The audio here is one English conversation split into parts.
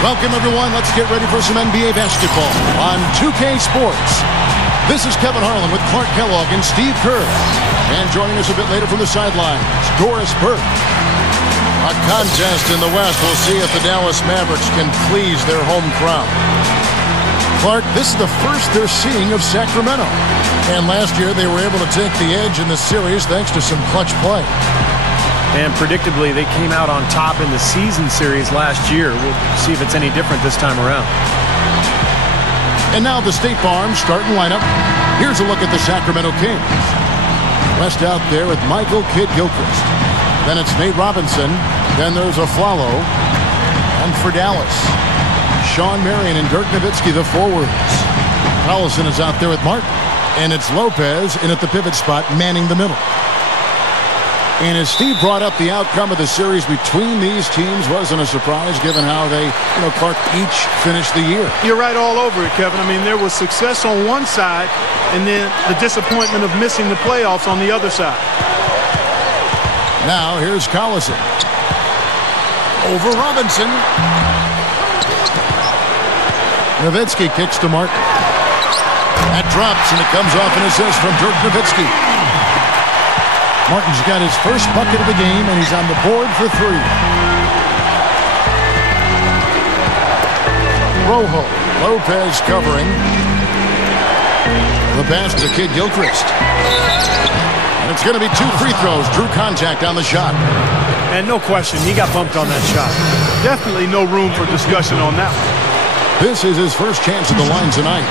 Welcome, everyone. Let's get ready for some NBA basketball on 2K Sports. This is Kevin Harlan with Clark Kellogg and Steve Kerr. And joining us a bit later from the sidelines, Doris Burke. A contest in the West. We'll see if the Dallas Mavericks can please their home crowd. Clark, this is the first they're seeing of Sacramento. And last year they were able to take the edge in the series thanks to some clutch play. And predictably, they came out on top in the season series last year. We'll see if it's any different this time around. And now the State Farm starting lineup. Here's a look at the Sacramento Kings. West out there with Michael Kidd-Gilchrist. Then it's Nate Robinson. Then there's Aflalo. And for Dallas, Sean Marion and Dirk Nowitzki, the forwards. Collison is out there with Martin. And it's Lopez in at the pivot spot, manning the middle. And as Steve brought up, the outcome of the series between these teams wasn't a surprise given how they, Clark, each finished the year. You're right all over it, Kevin. I mean, there was success on one side and then the disappointment of missing the playoffs on the other side. Now here's Collison. Over Robinson. Nowitzki kicks to Martin. That drops, and it comes off an assist from Dirk Nowitzki. Martin's got his first bucket of the game, and he's on the board for three. Rojo. Lopez covering. The pass to Kidd-Gilchrist. And it's going to be two free throws. Drew contact on the shot. And no question, he got bumped on that shot. Definitely no room for discussion on that one. This is his first chance at the line tonight.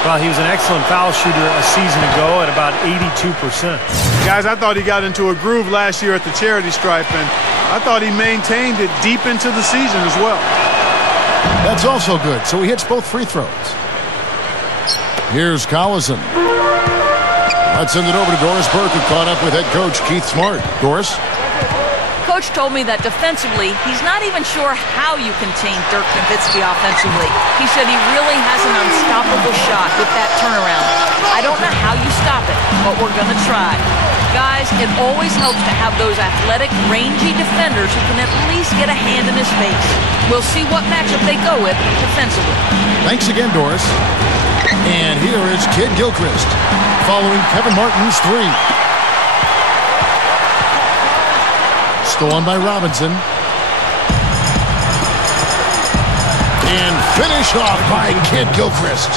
Well, he was an excellent foul shooter a season ago at about 82%. Guys, I thought he got into a groove last year at the charity stripe, and I thought he maintained it deep into the season as well. That's also good. So he hits both free throws. Here's Collison. Let's send it over to Doris Burke, who caught up with head coach Keith Smart. Doris? Coach told me that defensively, he's not even sure how you contain Dirk Nowitzki offensively. He said he really has an unstoppable shot with that turnaround. I don't know how you stop it, but we're going to try. Guys, it always helps to have those athletic, rangy defenders who can at least get a hand in his face. We'll see what matchup they go with defensively. Thanks again, Doris. And here is Kidd-Gilchrist following Kevin Martin's three. Stolen by Robinson. And finished off by Kidd-Gilchrist.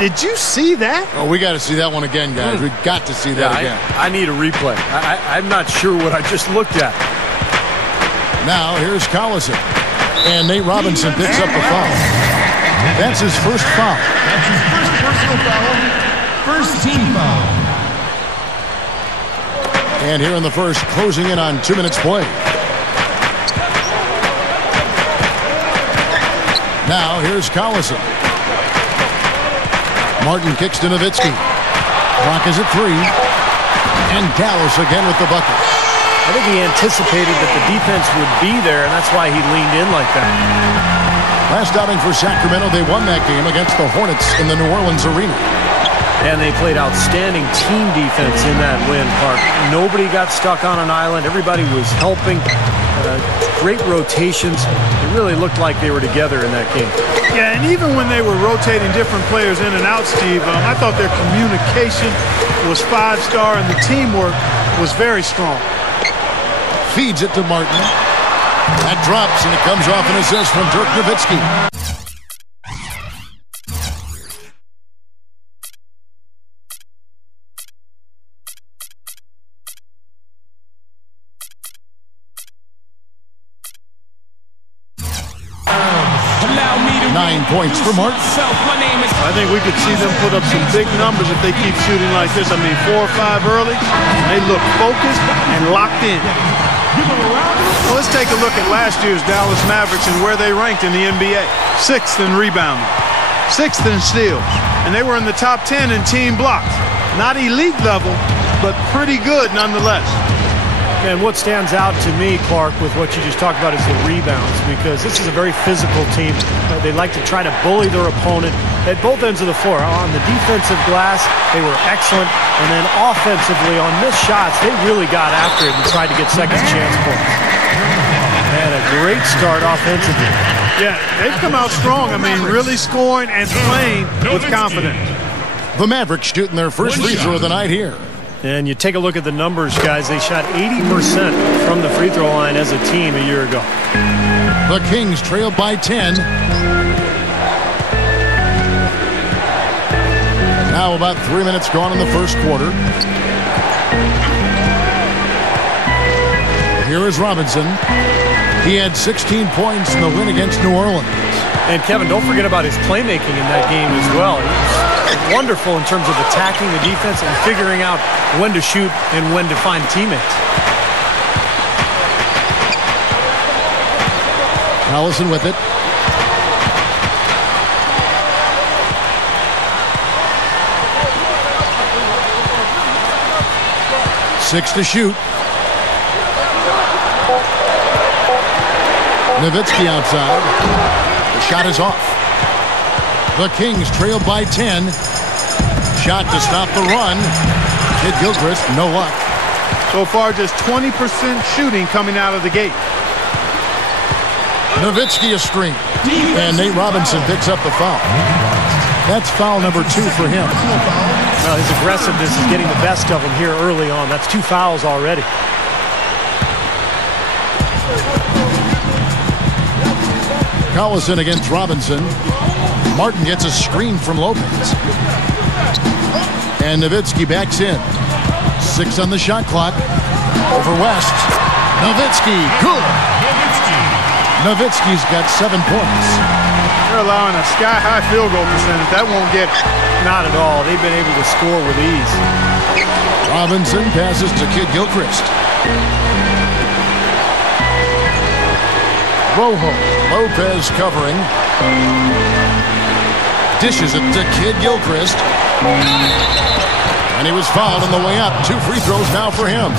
Did you see that? Oh, we got to see that one again, guys. We got to see that again. I need a replay. I'm not sure what I just looked at. Now, here's Collison. And Nate Robinson picks up the foul. That's his first foul. That's his first personal foul. First team foul. And here in the first, closing in on 2 minutes play. Now, here's Collison. Martin kicks to Nowitzki. Clock is at 3. And Dallas again with the bucket. I think he anticipated that the defense would be there, and that's why he leaned in like that. Last outing for Sacramento, they won that game against the Hornets in the New Orleans arena. And they played outstanding team defense in that win, Clark. Nobody got stuck on an island. Everybody was helping. Great rotations. It really looked like they were together in that game. Yeah, and even when they were rotating different players in and out, Steve, I thought their communication was 5-star and the teamwork was very strong. Feeds it to Martin. That drops, and it comes off an assist from Dirk Nowitzki. Points for Martin. I think we could see them put up some big numbers if they keep shooting like this. I mean, 4 or 5 early. They look focused and locked in. Well, let's take a look at last year's Dallas Mavericks and where they ranked in the NBA. 6th in rebounding, 6th in steals, and they were in the top 10 in team blocks. Not elite level, but pretty good nonetheless. And what stands out to me, Clark, with what you just talked about is the rebounds, because this is a very physical team. They like to try to bully their opponent at both ends of the floor. On the defensive glass, they were excellent. And then offensively, on missed shots, they really got after it and tried to get second chance points. Had a great start offensively. Yeah, they've come out strong. I mean, really scoring and playing with confidence. The Mavericks shooting their first free throw of the night here. And you take a look at the numbers, guys. They shot 80% from the free throw line as a team a year ago. The Kings trail by 10. Now about 3 minutes gone in the first quarter. Here is Robinson. He had 16 points in the win against New Orleans. And Kevin, don't forget about his playmaking in that game as well. He was wonderful in terms of attacking the defense and figuring out when to shoot and when to find teammates. Allison with it. Six to shoot. Nowitzki outside. The shot is off. The Kings trail by 10. Shot to stop the run. Kid Gilchrist, no luck. So far, just 20% shooting coming out of the gate. Nowitzki a screen. And Nate Robinson picks up the foul. That's foul number 2 for him. Well, his aggressiveness is getting the best of him here early on. That's 2 fouls already. Collison against Robinson. Martin gets a screen from Lopez. And Nowitzki backs in. 6 on the shot clock. Over West. Nowitzki, good. Nowitzki's got 7 points. They're allowing a sky-high field goal percentage. That won't get it. Not at all. They've been able to score with ease. Robinson passes to Kid Gilchrist. Rojo, Lopez covering. Dishes it to Kid Gilchrist. And he was fouled on the way up. 2 free throws now for him.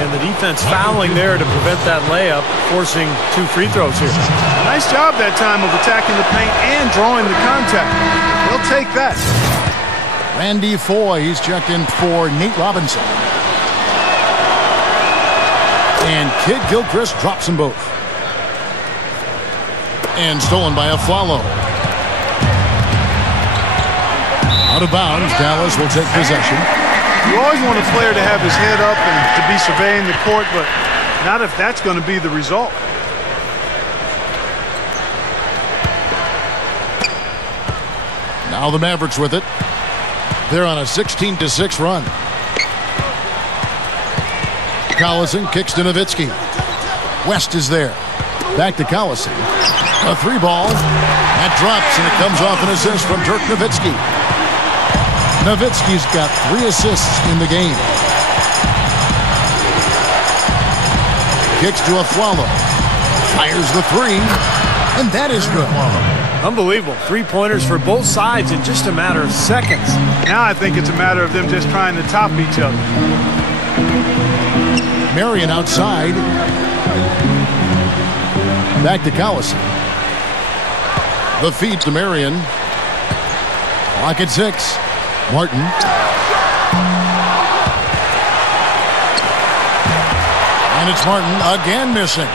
And the defense fouling there to prevent that layup, forcing 2 free throws here. Nice job that time of attacking the paint and drawing the contact. They'll take that. Randy Foy, he's checked in for Nate Robinson. And Kid Gilchrist drops them both. And stolen by Aflalo. Out of bounds, Dallas will take possession. You always want a player to have his head up and to be surveying the court, but not if that's going to be the result. Now the Mavericks with it. They're on a 16-6 run. Collison kicks to Nowitzki. West is there. Back to Collison. A 3-ball. That drops, and it comes off an assist from Dirk Nowitzki. Nowitzki's got 3 assists in the game. Kicks to Aflalo. Fires the 3, and that is good. Unbelievable. 3-pointers for both sides in just a matter of seconds. Now I think it's a matter of them just trying to top each other. Marion outside. Back to Collison. The feed to Marion. Clock at 6. Martin. And it's Martin again missing.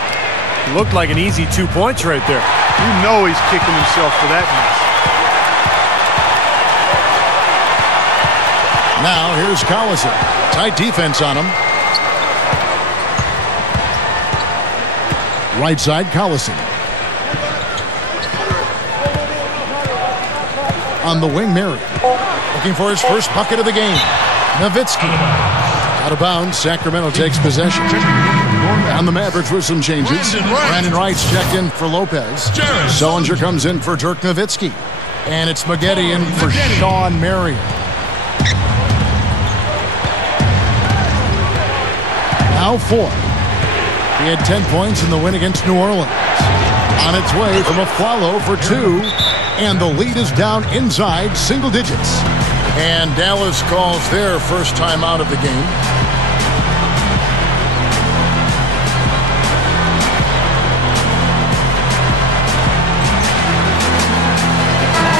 Looked like an easy 2 points right there. You know he's kicking himself for that miss. Now here's Collison. Tight defense on him. Right side, Collison. On the wing, Marion. Looking for his first bucket of the game. Nowitzki. Out of bounds. Sacramento takes possession. And the Mavericks with some changes. Brandon Wright's checked in for Lopez. Sullinger comes in for Dirk Nowitzki. And it's Maggette in for Sean Marion. Now 4. He had 10 points in the win against New Orleans. On its way from Aflalo for 2. And the lead is down inside single digits. And Dallas calls their first time out of the game.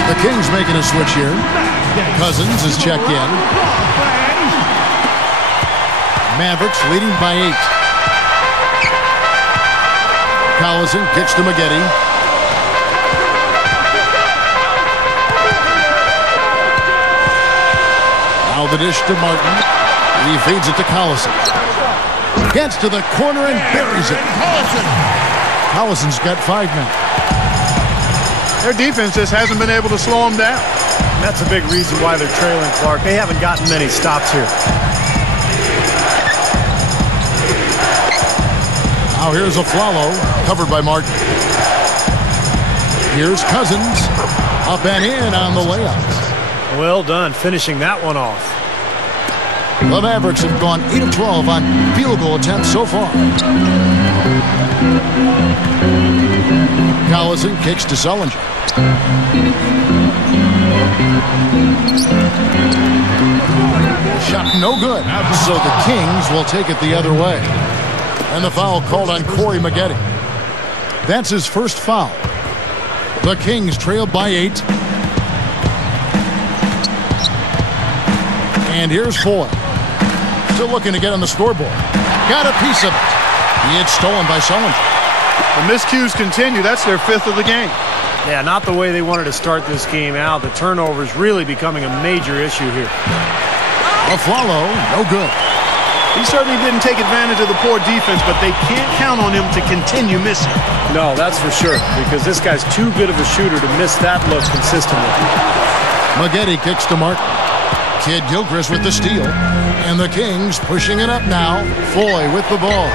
The Kings making a switch here. Cousins is checked in. Mavericks leading by 8. Collison kicks to Maggette. Now the dish to Martin. He feeds it to Collison. Gets to the corner and buries it. Collison's got 5 now. Their defense just hasn't been able to slow them down. That's a big reason why they're trailing, Clark. They haven't gotten many stops here. Now here's a Flalo, covered by Martin. Here's Cousins, up and in on the layup. Well done, finishing that one off. The Mavericks have gone 8 of 12 on field goal attempts so far. Collison kicks to Sullinger. Shot no good, so the Kings will take it the other way. And the foul called on Corey Maggette. That's his first foul. The Kings trail by 8. And here's Foy. Still looking to get on the scoreboard. Got a piece of it. It's stolen by Sullinger. The miscues continue. That's their 5th of the game. Yeah, not the way they wanted to start this game out. The turnovers really becoming a major issue here. Flalo, no good. He certainly didn't take advantage of the poor defense, but they can't count on him to continue missing. No, that's for sure, because this guy's too good of a shooter to miss that look consistently. Maggette kicks to Martin. Kid Gilchrist with the steal. And the Kings pushing it up now. Foy with the ball.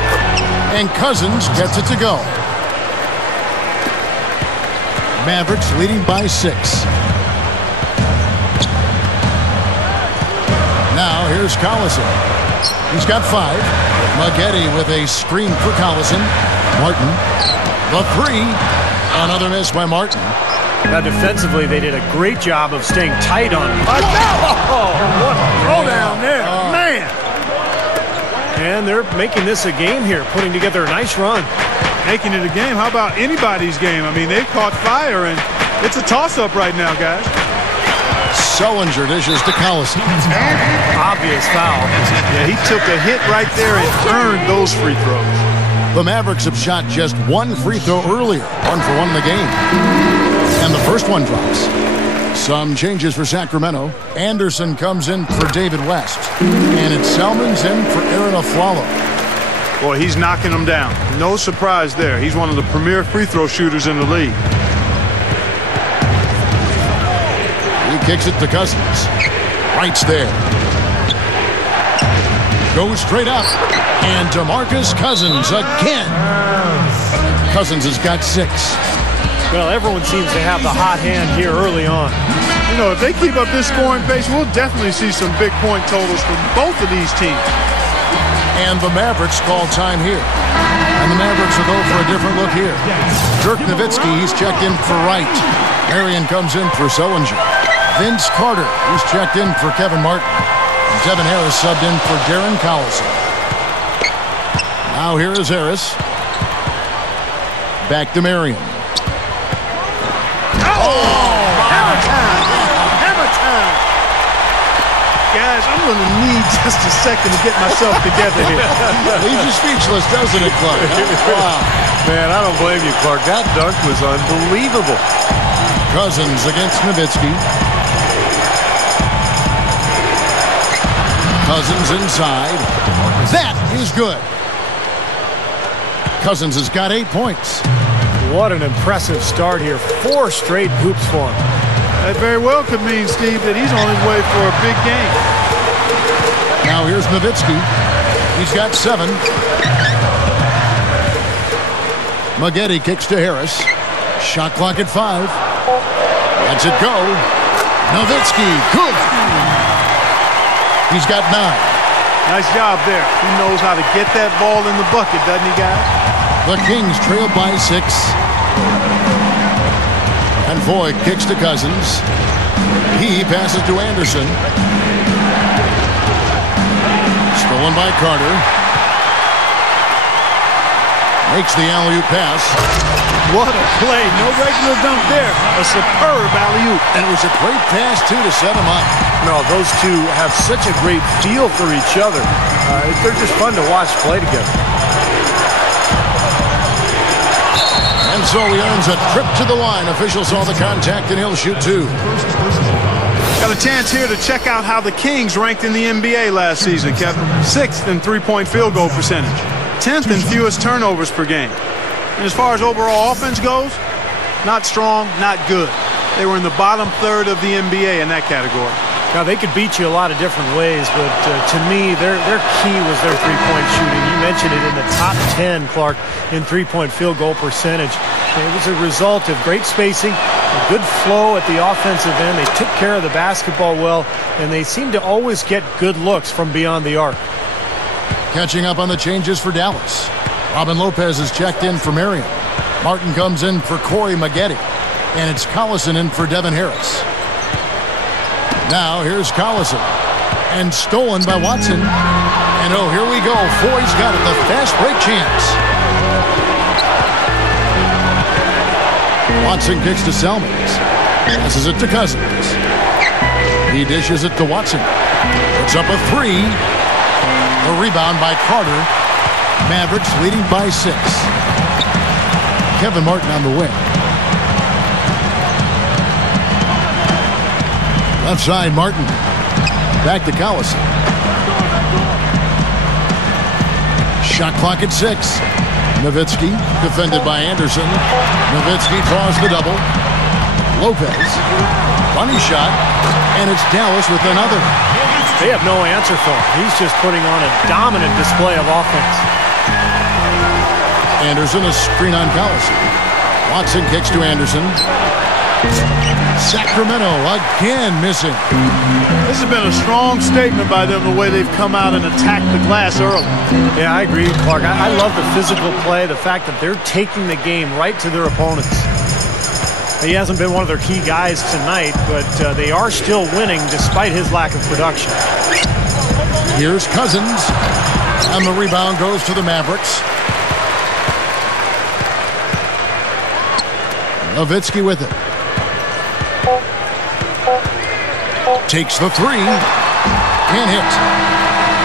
And Cousins gets it to go. Mavericks leading by 6. Now here's Collison. He's got 5. Maggette with a screen for Collison. Martin. The 3. Another miss by Martin. Now defensively, they did a great job of staying tight on him. What a throw down there, man! And they're making this a game here, putting together a nice run. Making it a game? How about anybody's game? I mean, they've caught fire, and it's a toss-up right now, guys. Sullinger dishes to Collison. Obvious foul. Yeah, he took a hit right there and earned those free throws. The Mavericks have shot just 1 free throw earlier. 1 for 1 in the game. And the first one drops. Some changes for Sacramento. Anderson comes in for David West. And it's Selman's in for Aaron Aflalo. Boy, he's knocking them down. No surprise there. He's one of the premier free throw shooters in the league. He kicks it to Cousins. Right's there. Goes straight up. And DeMarcus Cousins again. Cousins has got 6. Well, everyone seems to have the hot hand here early on. You know, if they keep up this scoring pace, we'll definitely see some big point totals from both of these teams. And the Mavericks call time here. And the Mavericks will go for a different look here. Dirk Nowitzki, he's checked in for Wright. Marion comes in for Sullinger. Vince Carter, he's checked in for Kevin Martin. And Devin Harris subbed in for Darren Collison. Now here is Harris. Back to Marion. Hammer time! Hammer time! Guys, I'm going to need just a second to get myself together here. Leaves you speechless, doesn't it, Clark? Wow. Man, I don't blame you, Clark. That dunk was unbelievable. Cousins against Nowitzki. Cousins inside. That is good. Cousins has got 8 points. What an impressive start here. 4 straight hoops for him. That very well could mean, Steve, that he's on his way for a big game. Now here's Nowitzki. He's got 7. Maggette kicks to Harris. Shot clock at 5. Lets it go. Nowitzki, good. He's got 9. Nice job there. He knows how to get that ball in the bucket, doesn't he, guys? The Kings trail by 6. And Voigt kicks to Cousins. He passes to Anderson. Stolen by Carter. Makes the alley-oop pass. What a play. No regular dunk there. A superb alley-oop. And it was a great pass, too, to set him up. No, those two have such a great feel for each other. They're just fun to watch play together. And so he earns a trip to the line. Officials saw the contact, and he'll shoot 2. Got a chance here to check out how the Kings ranked in the NBA last season, Kevin. 6th in three-point field goal percentage. 10th in fewest turnovers per game. And as far as overall offense goes, not strong, not good. They were in the bottom third of the NBA in that category. Now, they could beat you a lot of different ways, but to me, their key was their three-point shooting. You mentioned it, in the top 10, Clark, in three-point field goal percentage. It was a result of great spacing, a good flow at the offensive end. They took care of the basketball well, and they seemed to always get good looks from beyond the arc. Catching up on the changes for Dallas. Robin Lopez is checked in for Marion. Martin comes in for Corey Maggette. And it's Collison in for Devin Harris. Now here's Collison. And stolen by Watson. And oh, here we go. Foy's got it. The fast break chance. Watson kicks to Selmans. Passes it to Cousins. He dishes it to Watson. Puts up a three. A rebound by Carter. Mavericks leading by 6. Kevin Martin on the wing. Left side, Martin. Back to Collison. Shot clock at 6. Nowitzki, defended by Anderson. Nowitzki draws the double. Lopez. Funny shot. And it's Dallas with another. They have no answer for him. He's just putting on a dominant display of offense. Anderson, a screen on Collison. Watson kicks to Anderson. Sacramento again missing. This has been a strong statement by them, the way they've come out and attacked the glass early. Yeah, I agree, Clark. I love the physical play, the fact that they're taking the game right to their opponents. He hasn't been one of their key guys tonight, but they are still winning despite his lack of production. Here's Cousins, and the rebound goes to the Mavericks. Nowitzki with it. Takes the three. Can't hit.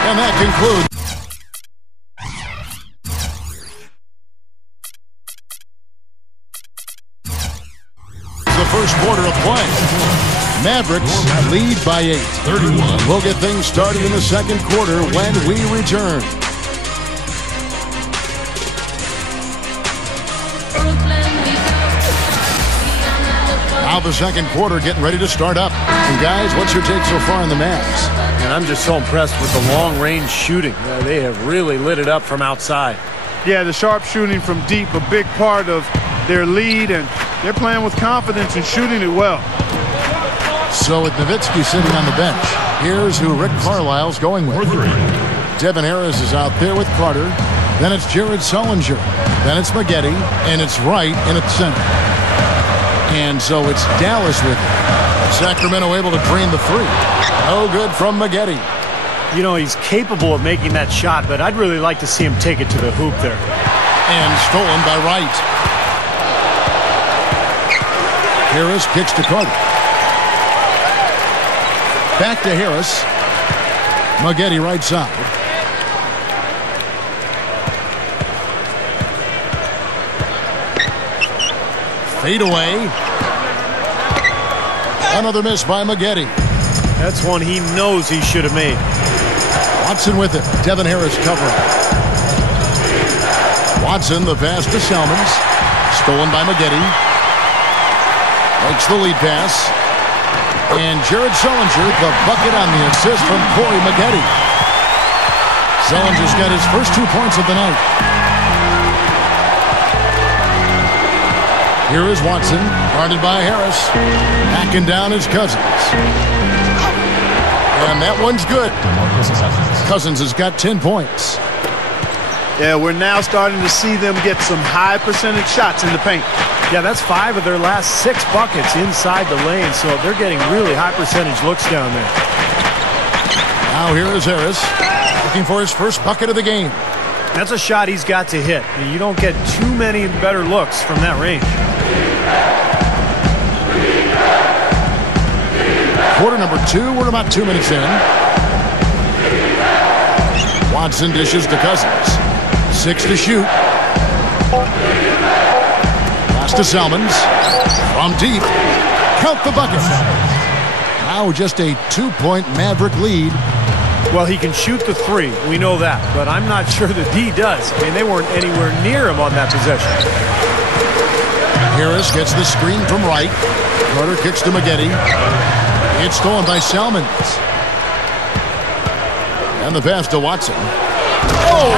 And that concludes. The first quarter of play. Mavericks lead by 8. 31. We'll get things started in the second quarter when we return. Now the second quarter getting ready to start up. And guys, what's your take so far on the Mavs? And I'm just so impressed with the long-range shooting. They have really lit it up from outside. Yeah, the sharp shooting from deep, a big part of their lead, and they're playing with confidence and shooting it well. So with Nowitzki sitting on the bench, here's who Rick Carlisle's going with. Devin Harris is out there with Carter. Then it's Jared Sullinger. Then it's Maggette, and it's Wright in its center. And so it's Dallas with it. Sacramento able to drain the three. No good from Maggette. You know, he's capable of making that shot, but I'd really like to see him take it to the hoop there. And stolen by Wright. Harris kicks to Carter. Back to Harris. Maggette right side. Fade away. Another miss by Maggette. That's one he knows he should have made. Watson with it. Devin Harris covering. Watson, the pass to Selmans. Stolen by Maggette. Makes the lead pass. And Jared Sullinger, the bucket on the assist from Corey Maggette. Sullinger's got his first 2 points of the night. Here is Watson, guarded by Harris. Backing down his Cousins. And that one's good. Cousins has got 10 points. Yeah, we're now starting to see them get some high percentage shots in the paint. Yeah, that's 5 of their last 6 buckets inside the lane, so they're getting really high percentage looks down there. Now here is Harris, looking for his first bucket of the game. That's a shot he's got to hit. You don't get too many better looks from that range. Quarter number 2, we're about 2 minutes in. Watson dishes to Cousins. 6 to shoot. Pass to Selmans. From deep. Count the bucket. Now just a 2-point Maverick lead. Well, he can shoot the three. We know that. But I'm not sure the D does. I mean, they weren't anywhere near him on that possession. Harris gets the screen from Wright. Carter kicks to Maggette. It's stolen by Salmons. And the pass to Watson. Oh,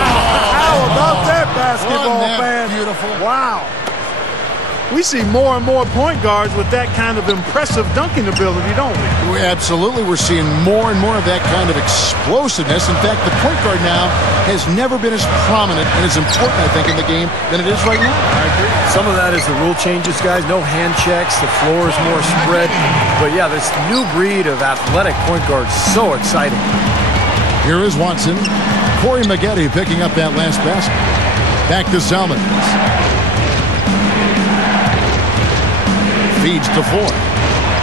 how about that basketball, fan? Beautiful. Wow. We see more and more point guards with that kind of impressive dunking ability, don't we? Absolutely. We're seeing more and more of that kind of explosiveness. In fact, the point guard now has never been as prominent and as important, I think, in the game than it is right now. I agree. Some of that is the rule changes, guys. No hand checks. The floor is more spread. But, yeah, this new breed of athletic point guard is so exciting. Here is Watson. Corey Maggette picking up that last basket. Back to Salmons. Feeds to Ford.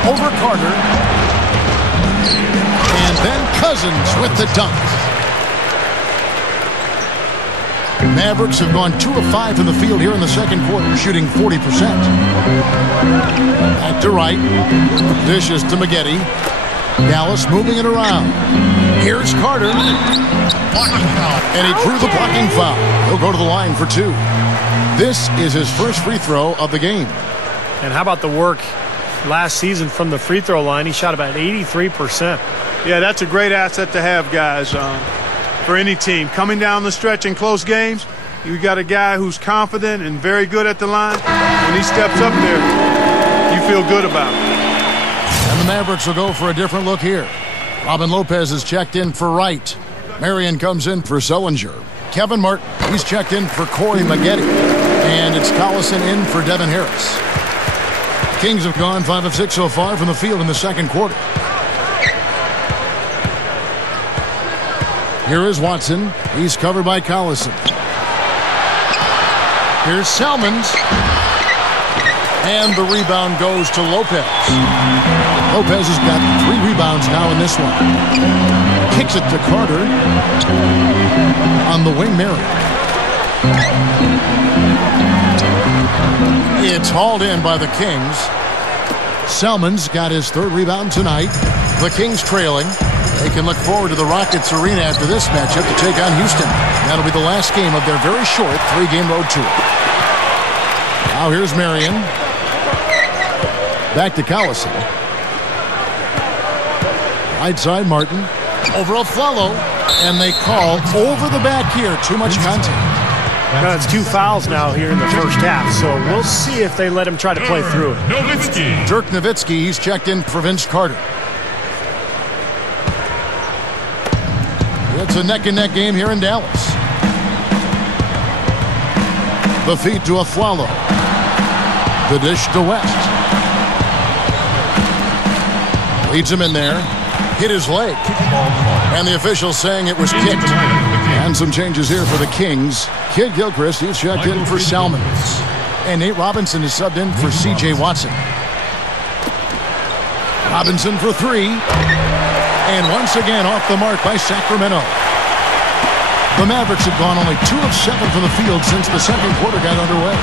Over Carter. And then Cousins with the dunk. Mavericks have gone 2 of 5 in the field here in the second quarter, shooting 40%. Back to Wright. Dishes to Maggette. Dallas moving it around. Here's Carter. And he drew the blocking foul. He'll go to the line for 2. This is his first free throw of the game. And how about the work last season from the free throw line? He shot about 83%. Yeah, that's a great asset to have, guys, for any team. Coming down the stretch in close games, you got a guy who's confident and very good at the line. When he steps up there, you feel good about it. And the Mavericks will go for a different look here. Robin Lopez is checked in for Wright. Marion comes in for Sullinger. Kevin Martin, he's checked in for Corey Maggette. And it's Collison in for Devin Harris. Kings have gone 5 of 6 so far from the field in the second quarter. Here is Watson. He's covered by Collison. Here's Salmons. And the rebound goes to Lopez. Lopez has got 3 rebounds now in this one. Kicks it to Carter. On the wing, Marion. It's hauled in by the Kings. Salmons got his 3rd rebound tonight. The Kings trailing. They can look forward to the Rockets Arena after this matchup to take on Houston. That'll be the last game of their very short 3-game road tour. Now here's Marion. Back to Collison. Right side, Martin. Over Aflalo. And they call over the back here. Too much contact. That's 2 fouls now here in the first half, so we'll see if they let him try to play through it. Dirk Nowitzki, he's checked in for Vince Carter. It's a neck-and-neck game here in Dallas. The feed to Aflalo. The dish to West. Leads him in there. Hit his leg. And the official saying it was kicked. And some changes here for the Kings. Kid Gilchrist, he's checked in for Salmons. And Nate Robinson is subbed in for C.J. Watson. Robinson for 3. And once again off the mark by Sacramento. The Mavericks have gone only 2 of 7 from the field since the second quarter got underway.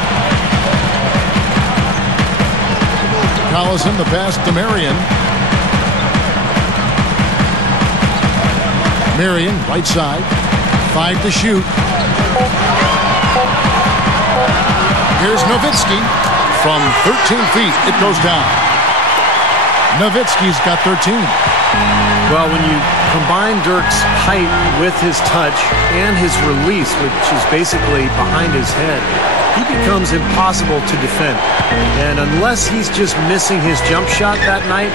Collison, the pass to Marion. Marion, right side. 5 to shoot. Here's Nowitzki. From 13 feet, it goes down. Nowitzki's got 13. Well, when you combine Dirk's height with his touch and his release, which is basically behind his head, he becomes impossible to defend. And unless he's just missing his jump shot that night,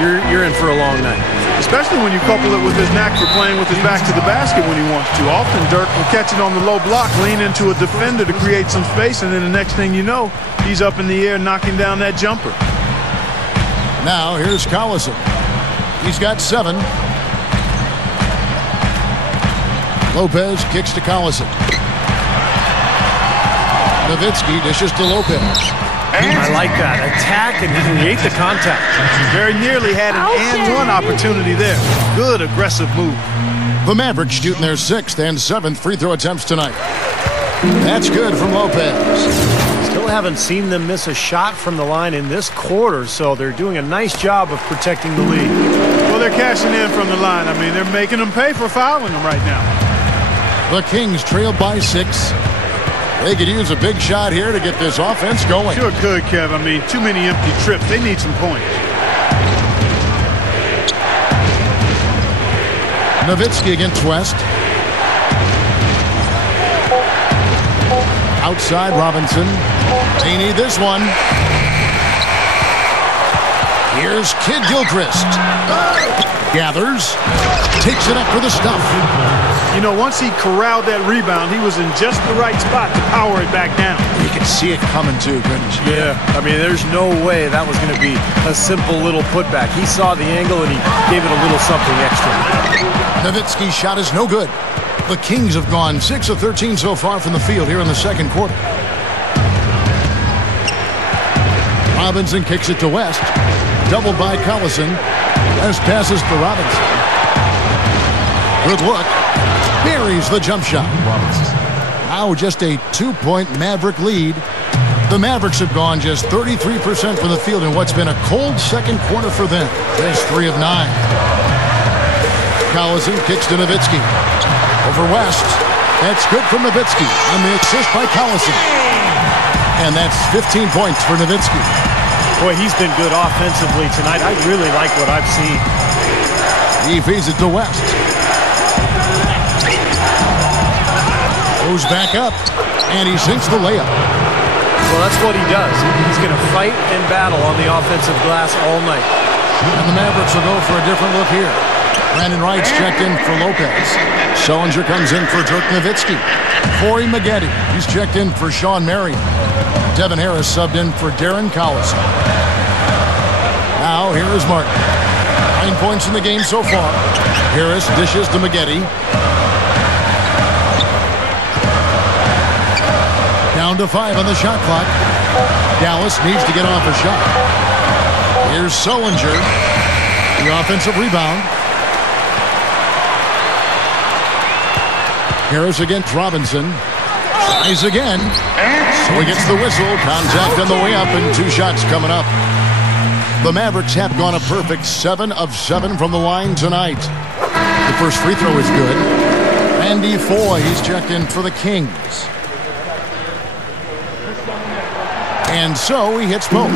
you're in for a long night. Especially when you couple it with his knack for playing with his back to the basket when he wants to. Often Dirk will catch it on the low block, lean into a defender to create some space, and then the next thing you know, he's up in the air knocking down that jumper. Now here's Collison. He's got 7. Lopez kicks to Collison. Nowitzki dishes to Lopez. I like that. Attack and create the contact. Very nearly had an and-one opportunity there. Good aggressive move. The Mavericks shooting their 6th and 7th free throw attempts tonight. That's good from Lopez. Still haven't seen them miss a shot from the line in this quarter, so they're doing a nice job of protecting the lead. Well, they're cashing in from the line. I mean, they're making them pay for fouling them right now. The Kings trail by 6. They could use a big shot here to get this offense going. Sure could, Kev. I mean, too many empty trips. They need some points. Nowitzki against West. Outside Robinson. They need this one. Here's Kid Gilchrist. Gathers. Takes it up for the stuff. You know, once he corralled that rebound, he was in just the right spot to power it back down. You can see it coming too, couldn't you? Yeah, I mean, there's no way that was going to be a simple little putback. He saw the angle and he gave it a little something extra. Nowitzki's shot is no good. The Kings have gone 6 of 13 so far from the field here in the second quarter. Robinson kicks it to West. Doubled by Collison. West passes to Robinson. Good look. Buries the jump shot. Now just a 2-point Maverick lead. The Mavericks have gone just 33% from the field in what's been a cold second quarter for them. Just 3 of 9. Collison kicks to Nowitzki. Over West. That's good for Nowitzki on the assist by Collison. And that's 15 points for Nowitzki. Boy, he's been good offensively tonight. I really like what I've seen. He feeds it to West. Goes back up, and he sinks the layup. Well, that's what he does. He's going to fight and battle on the offensive glass all night. And the Mavericks will go for a different look here. Brandon Wright's checked in for Lopez. Sullinger comes in for Dirk Nowitzki. Corey Maggette, he's checked in for Sean Marion. Devin Harris subbed in for Darren Collison. Now here is Martin. 9 points in the game so far. Harris dishes to Maggette. Down to 5 on the shot clock. Dallas needs to get off a shot. Here's Sullinger. The offensive rebound. Harris against Robinson. Tries again. So he gets the whistle. Contact on the way up and 2 shots coming up. The Mavericks have gone a perfect 7 of 7 from the line tonight. The first free throw is good. Randy Foye, he's checked in for the Kings. And so he hits both.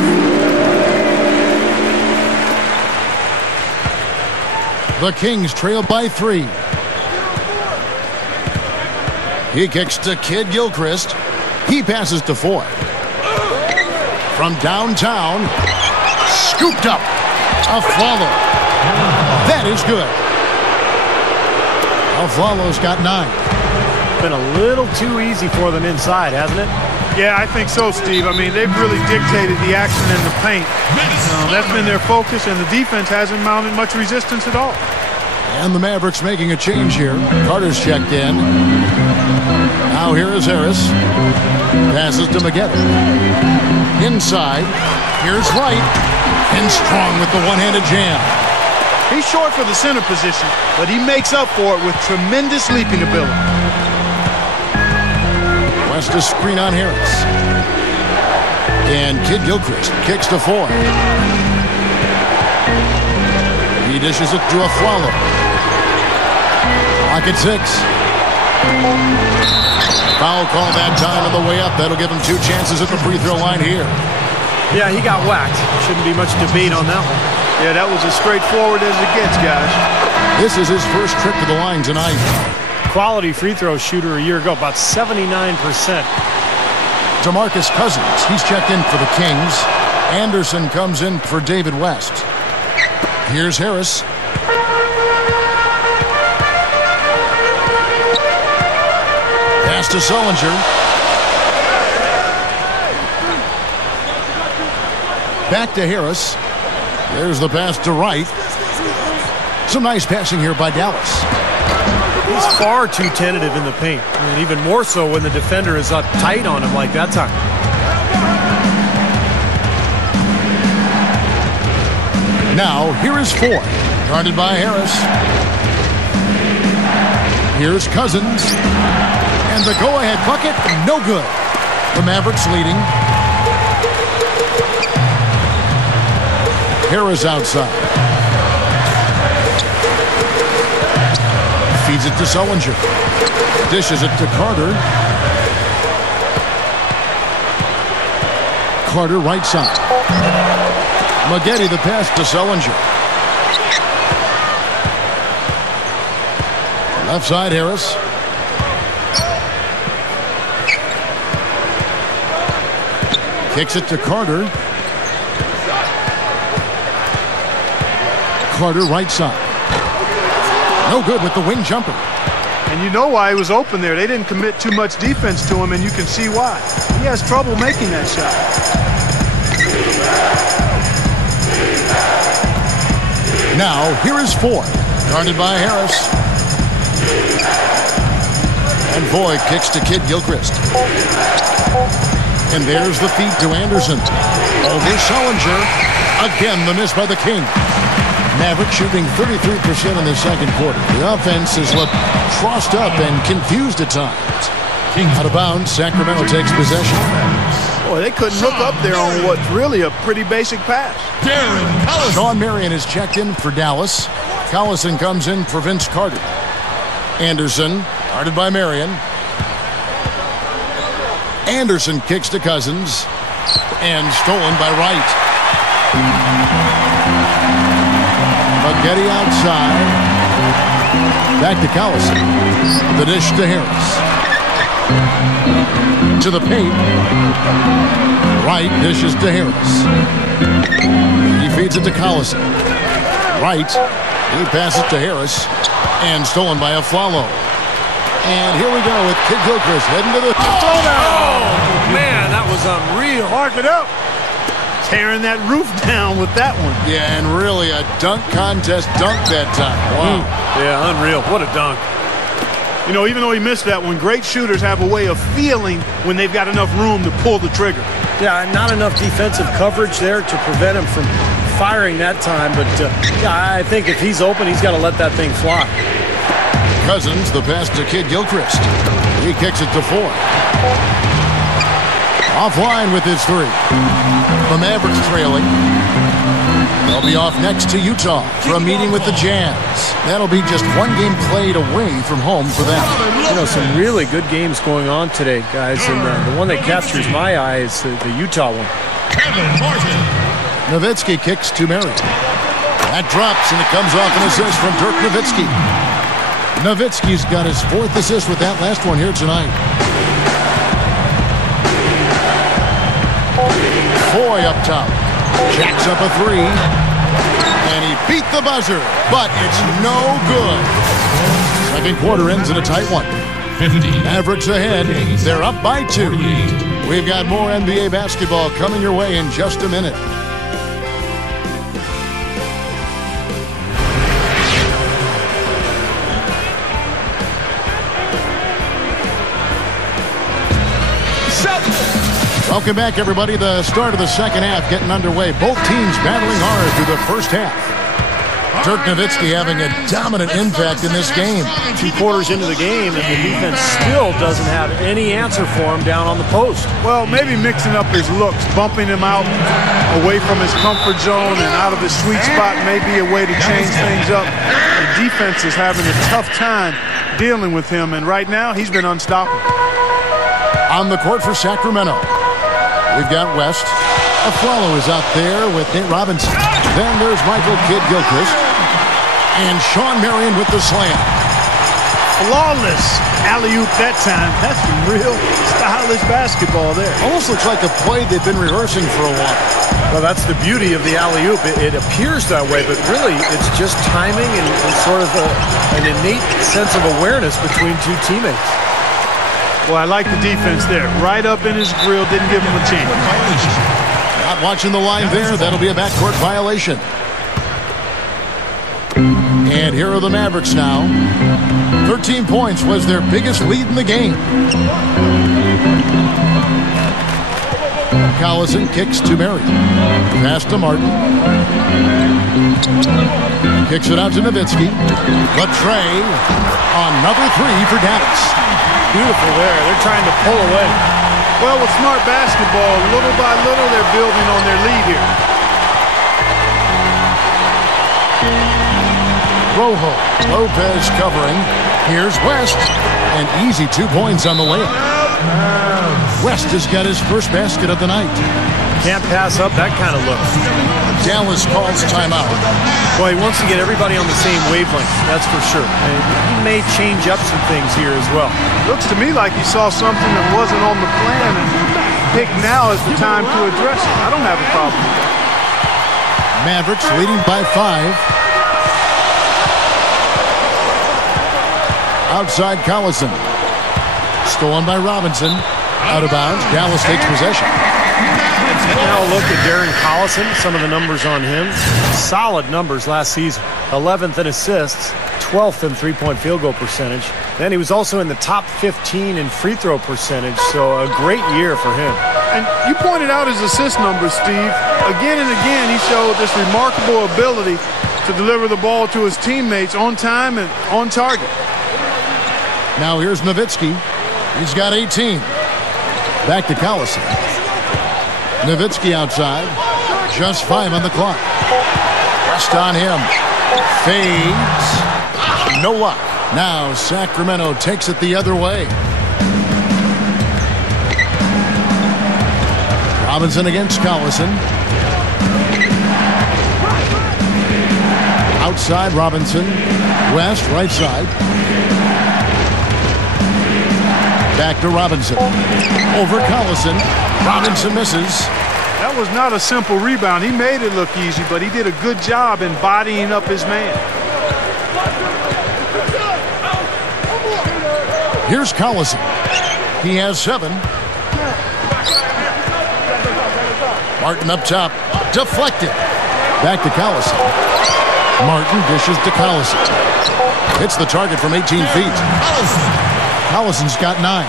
The Kings trail by 3. He kicks to Kid Gilchrist. He passes to Foye. From downtown, scooped up. Aflalo. That is good. Aflalo's got 9. Been a little too easy for them inside, hasn't it? Yeah, I think so, Steve. I mean, they've really dictated the action in the paint. That's been their focus, and the defense hasn't mounted much resistance at all. And the Mavericks making a change here. Carter's checked in. Now here is Harris. Passes to Maggette. Inside. Here's Wright. And Strong with the one-handed jam. He's short for the center position, but he makes up for it with tremendous leaping ability. West a screen on Harris. And Kid Gilchrist kicks to Foye. He dishes it to Aflalo. Clock at 6. Foul call that time on the way up. That'll give him 2 chances at the free throw line here. Yeah, he got whacked. Shouldn't be much debate on that one. Yeah, that was as straightforward as it gets, guys. This is his first trip to the line tonight. Quality free throw shooter a year ago, about 79%. DeMarcus Cousins, he's checked in for the Kings. Anderson comes in for David West. Here's Harris. Pass to Sullinger. Back to Harris. There's the pass to Wright. Some nice passing here by Dallas. He's far too tentative in the paint, and even more so when the defender is up tight on him like that time. Now, here is Foye, guarded by Harris. Here's Cousins. And the go-ahead bucket, no good. The Mavericks leading Harris outside. Feeds it to Sullinger. Dishes it to Carter. Carter right side. Maggette the pass to Sullinger. Left side Harris. Kicks it to Carter. Carter right side. No good with the wing jumper. And you know why he was open there. They didn't commit too much defense to him, and you can see why. He has trouble making that shot. Now, here is Foy. Guarded by Harris. And Foy kicks to Kid Gilchrist. And there's the feed to Anderson. Over Sullinger. Again, the miss by the King. Maverick shooting 33% in the second quarter. The offense has looked crossed up and confused at times. Out of bounds, Sacramento takes possession. Boy, they couldn't look up there on what's really a pretty basic pass. Sean Marion is checked in for Dallas. Collison comes in for Vince Carter. Anderson, guarded by Marion. Anderson kicks to Cousins. And stolen by Wright. Maggette outside. Back to Collison. The dish to Harris. To the paint. Wright dishes to Harris. He feeds it to Collison. Wright. He passes to Harris. And stolen by Aflalo. And here we go with Kid Gilchrist heading to the throwdown. Oh, man, that was unreal. Mark it up. Tearing that roof down with that one. Yeah, and really a dunk contest dunk that time. Wow. Yeah, unreal. What a dunk. You know, even though he missed that one, great shooters have a way of feeling when they've got enough room to pull the trigger. Yeah, not enough defensive coverage there to prevent him from firing that time. But, yeah, I think if he's open, he's got to let that thing fly. Cousins, the pass to Kid Gilchrist. He kicks it to Foy. Offline with his three. The Mavericks trailing. They'll be off next to Utah for a meeting with the Jazz. That'll be just one game played away from home for them. You know, some really good games going on today, guys. And the one that captures my eye is the Utah one. Nowitzki kicks to Marion. That drops, and it comes off an assist from Dirk Nowitzki. Nowitzki's got his fourth assist with that last one here tonight. Foy up top. Jacks up a three. And he beat the buzzer, but it's no good. Second quarter ends in a tight one. 50. Mavericks ahead. They're up by 2. We've got more NBA basketball coming your way in just a minute. Welcome back, everybody. The start of the second half getting underway. Both teams battling hard through the first half. Dirk Nowitzki having a dominant impact in this game. 2 quarters into the game, and the defense still doesn't have any answer for him down on the post. Well, maybe mixing up his looks, bumping him out away from his comfort zone and out of his sweet spot may be a way to change things up. The defense is having a tough time dealing with him, and right now he's been unstoppable. On the court for Sacramento, we've got West. Aflalo is out there with Nate Robinson. Then there's Michael Kidd Gilchrist. And Sean Marion with the slam. Flawless alley-oop that time. That's some real stylish basketball there. Almost looks like a play they've been rehearsing for a while. Well, that's the beauty of the alley-oop. It appears that way, but really it's just timing and sort of an innate sense of awareness between two teammates. Well, I like the defense there. Right up in his grill, didn't give him a chance. Not watching the line there. That'll be a backcourt violation. And here are the Mavericks now. 13 points was their biggest lead in the game. Collison kicks to Marion. Pass to Martin. Kicks it out to Nowitzki. Latre. Another three for Dallas. Beautiful there. They're trying to pull away. Well, with smart basketball, little by little, they're building on their lead here. Rojo. Lopez covering. Here's West. An easy 2 points on the layup. West has got his first basket of the night. Can't pass up that kind of look. Dallas calls timeout. Boy, he wants to get everybody on the same wavelength, that's for sure. And he may change up some things here as well. Looks to me like he saw something that wasn't on the plan and picked now as the time to address it. I don't have a problem with that. Mavericks leading by 5. Outside Collison. Stolen by Robinson. Out of bounds. Dallas takes possession. Now look at Darren Collison. Some of the numbers on him. Solid numbers last season. 11th in assists. 12th in three-point field goal percentage. Then he was also in the top 15 in free throw percentage. So a great year for him. And you pointed out his assist numbers, Steve. Again and again, he showed this remarkable ability to deliver the ball to his teammates on time and on target. Now here's Nowitzki. He's got 18. Back to Collison. Nowitzki outside. Just 5 on the clock. Rest on him. Fades. No luck. Now Sacramento takes it the other way. Robinson against Collison. Outside Robinson. West, right side. Back to Robinson. Over Collison. Robinson misses. That was not a simple rebound. He made it look easy, but he did a good job embodying up his man. Here's Collison. He has 7. Martin up top. Deflected. Back to Collison. Martin dishes to Collison. Hits the target from 18 feet. Collison's got 9.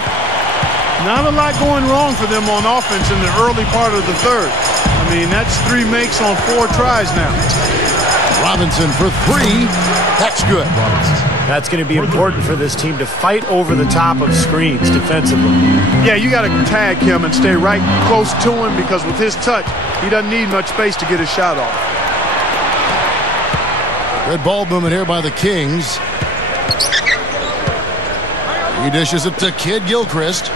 Not a lot going wrong for them on offense in the early part of the third. I mean, that's 3 makes on 4 tries now. Robinson for 3. That's good. That's going to be important for this team to fight over the top of screens defensively. Yeah, you got to tag him and stay right close to him because with his touch, he doesn't need much space to get his shot off. Good ball movement here by the Kings. He dishes it to Kid Gilchrist.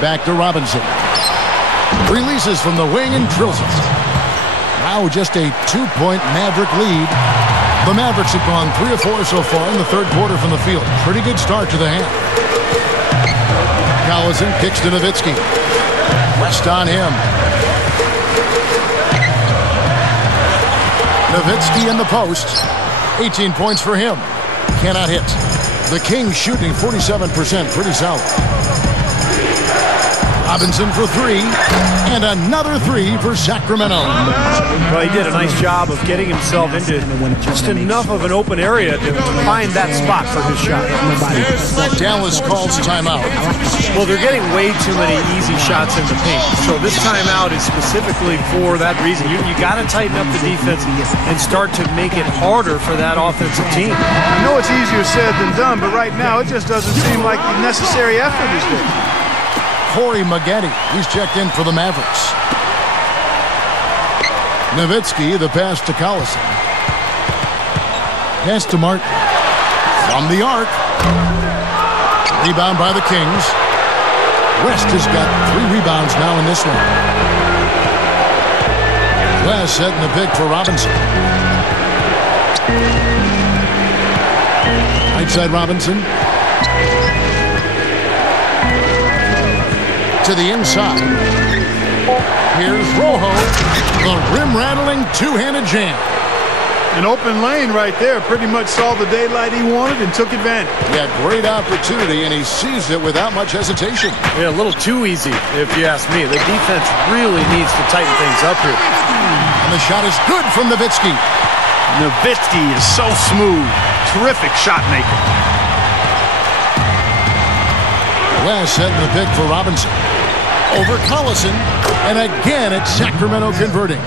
Back to Robinson. Releases from the wing and drills it. Now just a 2-point Maverick lead. The Mavericks have gone 3 of 4 so far in the third quarter from the field. Pretty good start to the half. Collison kicks to Nowitzki. Rest on him. Nowitzki in the post. 18 points for him. Cannot hit. The Kings shooting 47%. Pretty solid. Robinson for 3, and another 3 for Sacramento. Well, he did a nice job of getting himself into just enough of an open area to find that spot for his shot. Dallas calls timeout. Well, they're getting way too many easy shots in the paint, so this timeout is specifically for that reason. You got to tighten up the defense and start to make it harder for that offensive team. I know it's easier said than done, but right now it just doesn't seem like the necessary effort is there. Corey Maggette, he's checked in for the Mavericks. Nowitzki, the pass to Collison. Pass to Martin. From the arc. Rebound by the Kings. West has got 3 rebounds now in this one. Glass setting the pick for Robinson. Right side Robinson. To the inside. Here's Rojo. The rim-rattling two-handed jam. An open lane right there. Pretty much saw the daylight he wanted and took advantage. Yeah, great opportunity, and he seized it without much hesitation. Yeah, a little too easy, if you ask me. The defense really needs to tighten things up here. And the shot is good from Nowitzki. Nowitzki is so smooth. Terrific shot maker. West setting the pick for Robinson. Over Collison, and again it's Sacramento converting.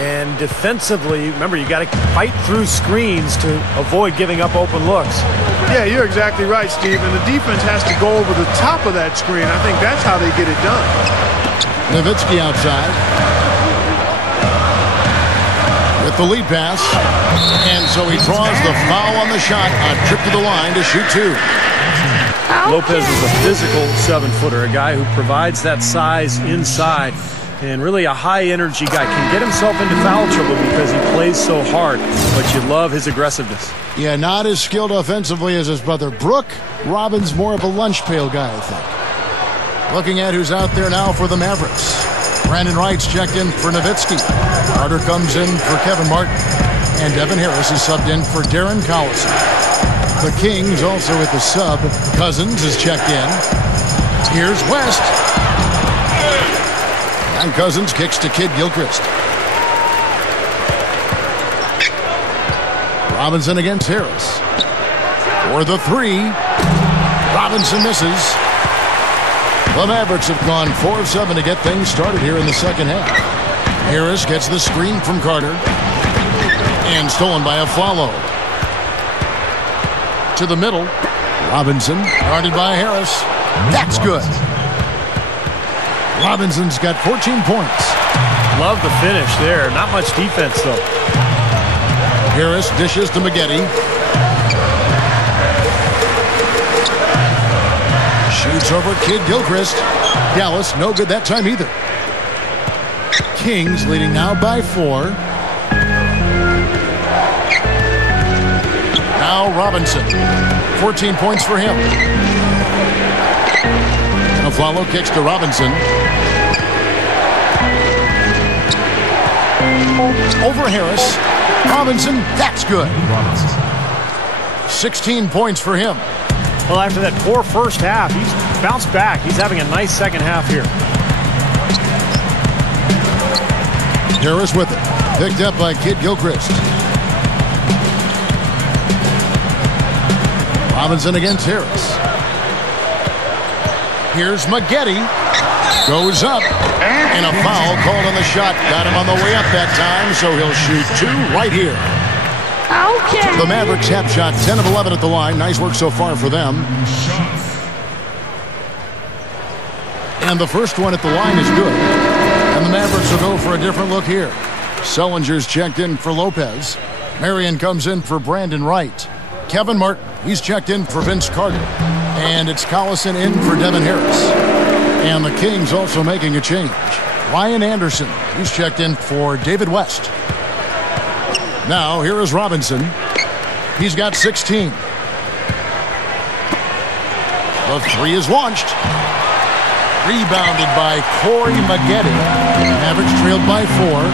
And defensively, remember, you got to fight through screens to avoid giving up open looks. Yeah, you're exactly right, Steve. And the defense has to go over the top of that screen. I think that's how they get it done. Nowitzki outside. With with the lead pass. And so he draws the foul on the shot. A trip to the line to shoot two. Lopez is a physical 7-footer, a guy who provides that size inside, and really a high-energy guy. Can get himself into foul trouble because he plays so hard, but you love his aggressiveness. Yeah, not as skilled offensively as his brother Brooke. Robin's more of a lunch pail guy, I think. Looking at who's out there now for the Mavericks. Brandon Wright's checked in for Nowitzki. Carter comes in for Kevin Martin. And Devin Harris is subbed in for Darren Collison. The Kings also with the sub. Cousins is checked in. Here's West. And Cousins kicks to Kid Gilchrist. Robinson against Harris. For the three. Robinson misses. The Mavericks have gone 4 of 7 to get things started here in the second half. Harris gets the screen from Carter. And stolen by a follow. To the middle. Robinson guarded by Harris. That's good. Robinson's got 14 points. Love the finish there. Not much defense, though. Harris dishes to Maggette. Shoots over Kid Gilchrist. Dallas no good that time either. Kings leading now by 4. Now Robinson. 14 points for him. And a follow kicks to Robinson. Over Harris. Robinson, that's good. 16 points for him. Well, after that poor first half, he's bounced back. He's having a nice second half here. Harris with it. Picked up by Kid Gilchrist. Robinson against Harris. Here's Maggette. Goes up. And a foul called on the shot. Got him on the way up that time, so he'll shoot 2 right here. Okay. The Mavericks have shot 10 of 11 at the line. Nice work so far for them. And the first one at the line is good. And the Mavericks will go for a different look here. Sellinger's checked in for Lopez. Marion comes in for Brandon Wright. Kevin Martin, he's checked in for Vince Carter. And it's Collison in for Devin Harris. And the Kings also making a change. Ryan Anderson, he's checked in for David West. Now, here is Robinson. He's got 16. The three is launched. Rebounded by Corey Maggette. Mavericks trailed by 4.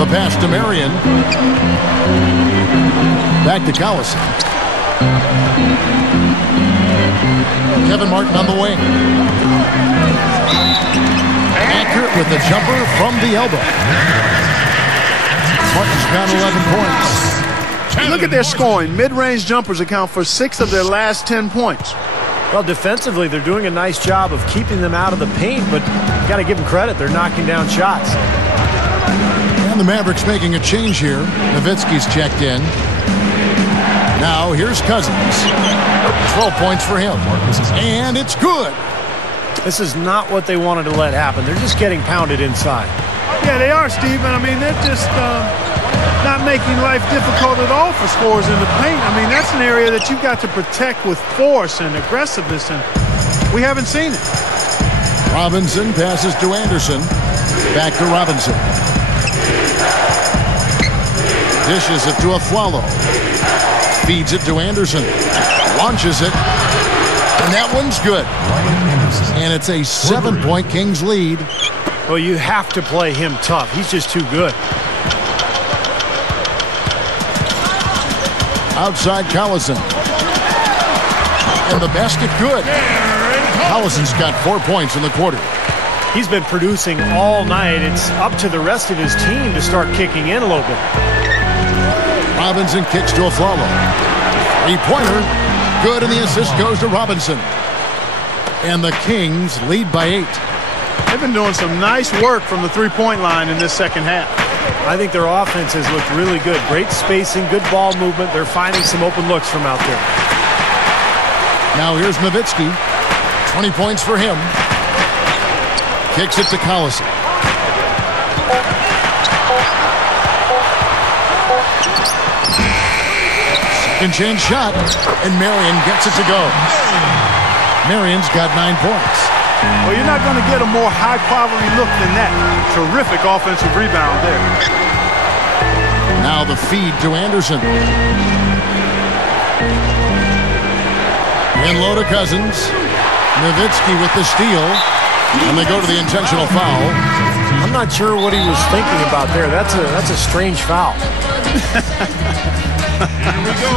The pass to Marion. Back to Collison. Kevin Martin on the wing. Accurate with the jumper from the elbow. Martin's got 11 points. Look at their scoring. Mid-range jumpers account for 6 of their last 10 points. Well, defensively, they're doing a nice job of keeping them out of the paint, but you got to give them credit. They're knocking down shots. And the Mavericks making a change here. Nowitzki's checked in. Now, here's Cousins. 12 points for him. And it's good. This is not what they wanted to let happen. They're just getting pounded inside. Yeah, they are, Steve. And I mean, they're just not making life difficult at all for scorers in the paint. I mean, that's an area that you've got to protect with force and aggressiveness, and we haven't seen it. Robinson passes to Anderson. Back to Robinson. Dishes it to Afflalo. Feeds it to Anderson. Launches it. And that one's good. And it's a 7-point Kings lead. Well, you have to play him tough. He's just too good. Outside Collison. And the basket good. Collison's got 4 points in the quarter. He's been producing all night. It's up to the rest of his team to start kicking in a little bit. Robinson kicks to Afflalo. 3-pointer. Good, and the assist goes to Robinson. And the Kings lead by 8. They've been doing some nice work from the three-point line in this second half. I think their offense has looked really good. Great spacing, good ball movement. They're finding some open looks from out there. Now here's Nowitzki. 20 points for him. Kicks it to Collison. Second chance shot, and Marion gets it to go. Marion's got 9 points. Well, you're not going to get a more high-quality look than that. Terrific offensive rebound there. Now the feed to Anderson. In low to Cousins. Nowitzki with the steal. And they go to the intentional foul. I'm not sure what he was thinking about there. That's a strange foul.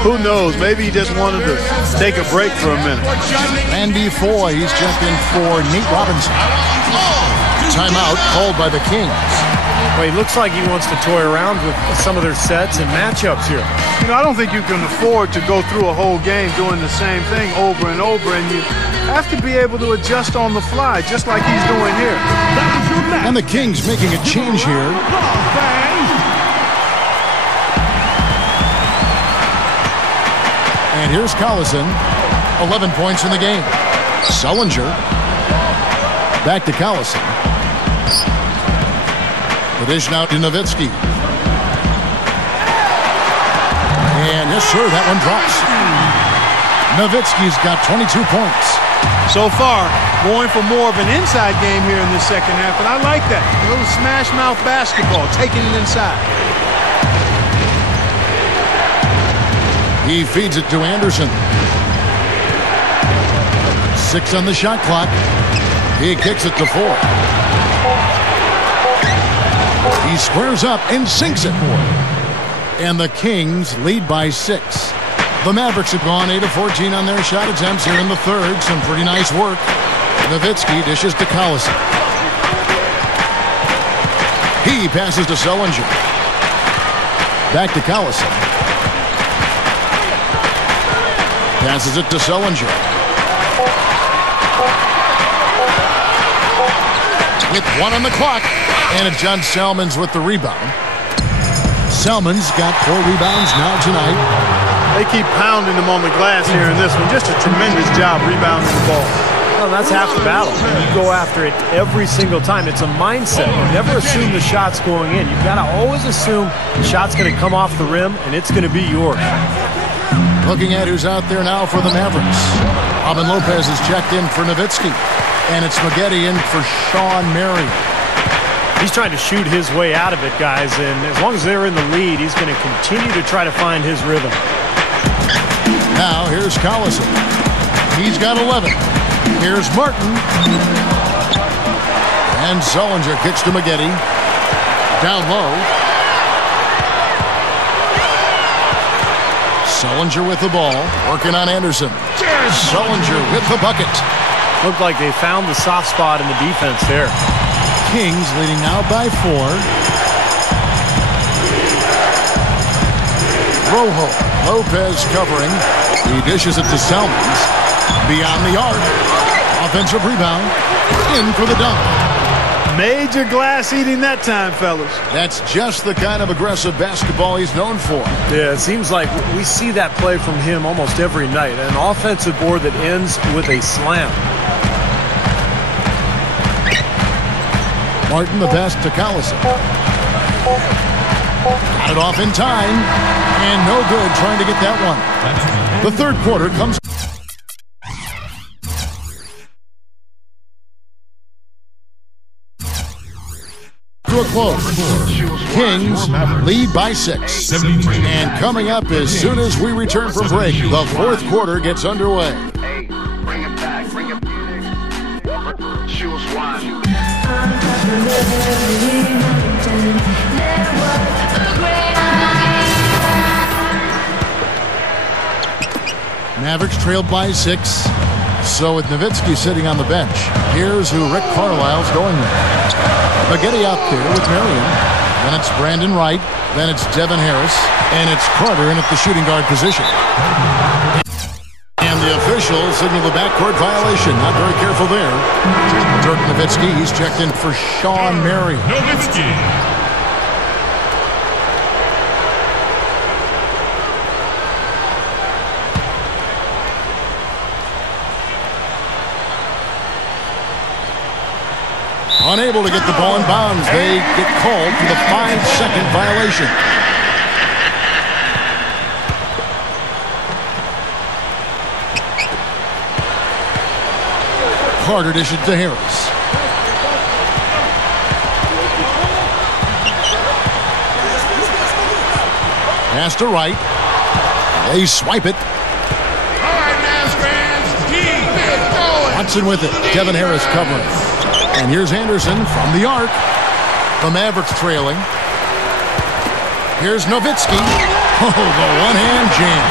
Who knows? Maybe he just wanted to take a break for a minute. Randy Foy, he's checked in for Nate Robinson. Timeout called by the Kings. Well, he looks like he wants to toy around with some of their sets and matchups here. You know, I don't think you can afford to go through a whole game doing the same thing over and over, and you have to be able to adjust on the fly, just like he's doing here. And the Kings making a change here. And here's Collison, 11 points in the game. Sullinger, back to Collison. The dish now to Nowitzki. And yes, sir, that one drops. Nowitzki's got 22 points. So far, going for more of an inside game here in the second half, and I like that. A little smash mouth basketball, taking it inside. He feeds it to Anderson. 6 on the shot clock. He kicks it to 4. He squares up and sinks it. And the Kings lead by 6. The Mavericks have gone 8 of 14 on their shot attempts here in the third. Some pretty nice work. Nowitzki dishes to Collison. He passes to Sullinger. Back to Collison. Passes it to Sullinger. With 1 on the clock. And it's John Salmons with the rebound. Salmons got 4 rebounds now tonight. They keep pounding him on the glass here in this one. Just a tremendous job rebounding the ball. Well, that's half the battle. You go after it every single time. It's a mindset. You never assume the shot's going in. You've got to always assume the shot's going to come off the rim, and it's going to be yours. Looking at who's out there now for the Mavericks. Robin Lopez is checked in for Nowitzki. And it's Maggette in for Sean Marion. He's trying to shoot his way out of it, guys. And as long as they're in the lead, he's going to continue to try to find his rhythm. Now here's Collison. He's got 11. Here's Martin. And Sullinger kicks to Maggette. Down low. Sullinger with the ball. Working on Anderson. Sullinger with the bucket. Looked like they found the soft spot in the defense there. Kings leading now by 4. Rojo. Lopez covering. He dishes it to Salmons. Beyond the arc. Offensive rebound. In for the dunk. Major glass eating that time, fellas. That's just the kind of aggressive basketball he's known for. Yeah, it seems like we see that play from him almost every night. An offensive board that ends with a slam. Martin the pass to Collison. Got it off in time. And no good trying to get that one. The third quarter comes to a close. Kings lead by 6. And coming up as soon as we return from break, the fourth quarter gets underway. Bring it back, bring it back. Choose one. Mavericks trailed by 6. So with Nowitzki sitting on the bench, here's who Rick Carlisle's going with. Maggette out there with Marion. Then it's Brandon Wright. Then it's Devin Harris. And it's Carter in at the shooting guard position. And the officials signal the backcourt violation. Not very careful there. Dirk Nowitzki, he's checked in for Sean Marion. Nowitzki. Unable to get the ball in bounds. They get called for the 5-second violation. Carter dishes to Harris. Pass to Wright. They swipe it. All right, Mavs fans, keep it going. Watson with it. Kevin Harris covering. And here's Anderson from the arc. The Mavericks trailing. Here's Nowitzki. Oh, the one-hand jam.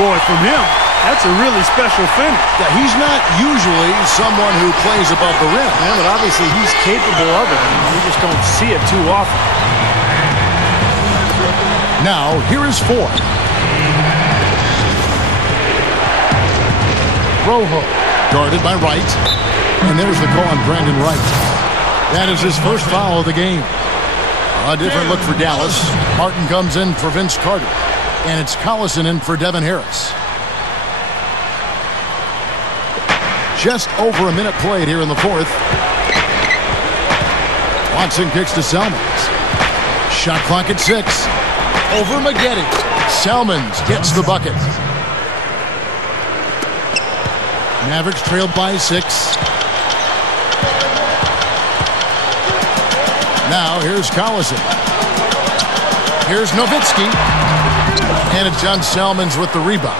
Boy, from him, that's a really special finish. Yeah, he's not usually someone who plays above the rim. Yeah, but obviously he's capable of it. We just don't see it too often. Now, here is Ford. Rojo, guarded by Wright. And there's the call on Brandon Wright. That is his first foul of the game. A different look for Dallas. Martin comes in for Vince Carter. And it's Collison in for Devin Harris. Just over a minute played here in the fourth. Watson kicks to Selmans. Shot clock at 6. Over Maggette. Selmans gets the bucket. Mavericks trailed by 6. Now here's Collison. Here's Nowitzki. And it's John Selmans with the rebound.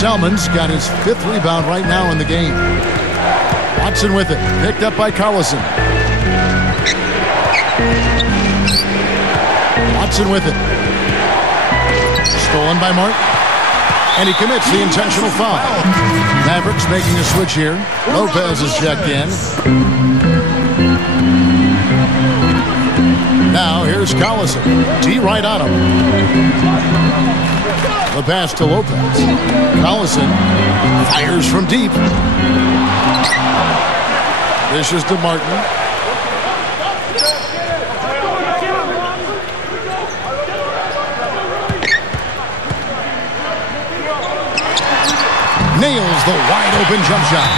Selmans got his 5th rebound right now in the game. Watson with it. Picked up by Collison. Watson with it. Stolen by Martin. And he commits the intentional foul. Mavericks making a switch here. Lopez is checked in. Now here's Collison. D right on him. The pass to Lopez. Collison fires from deep. Dishes to Martin. Nails the wide open jump shot.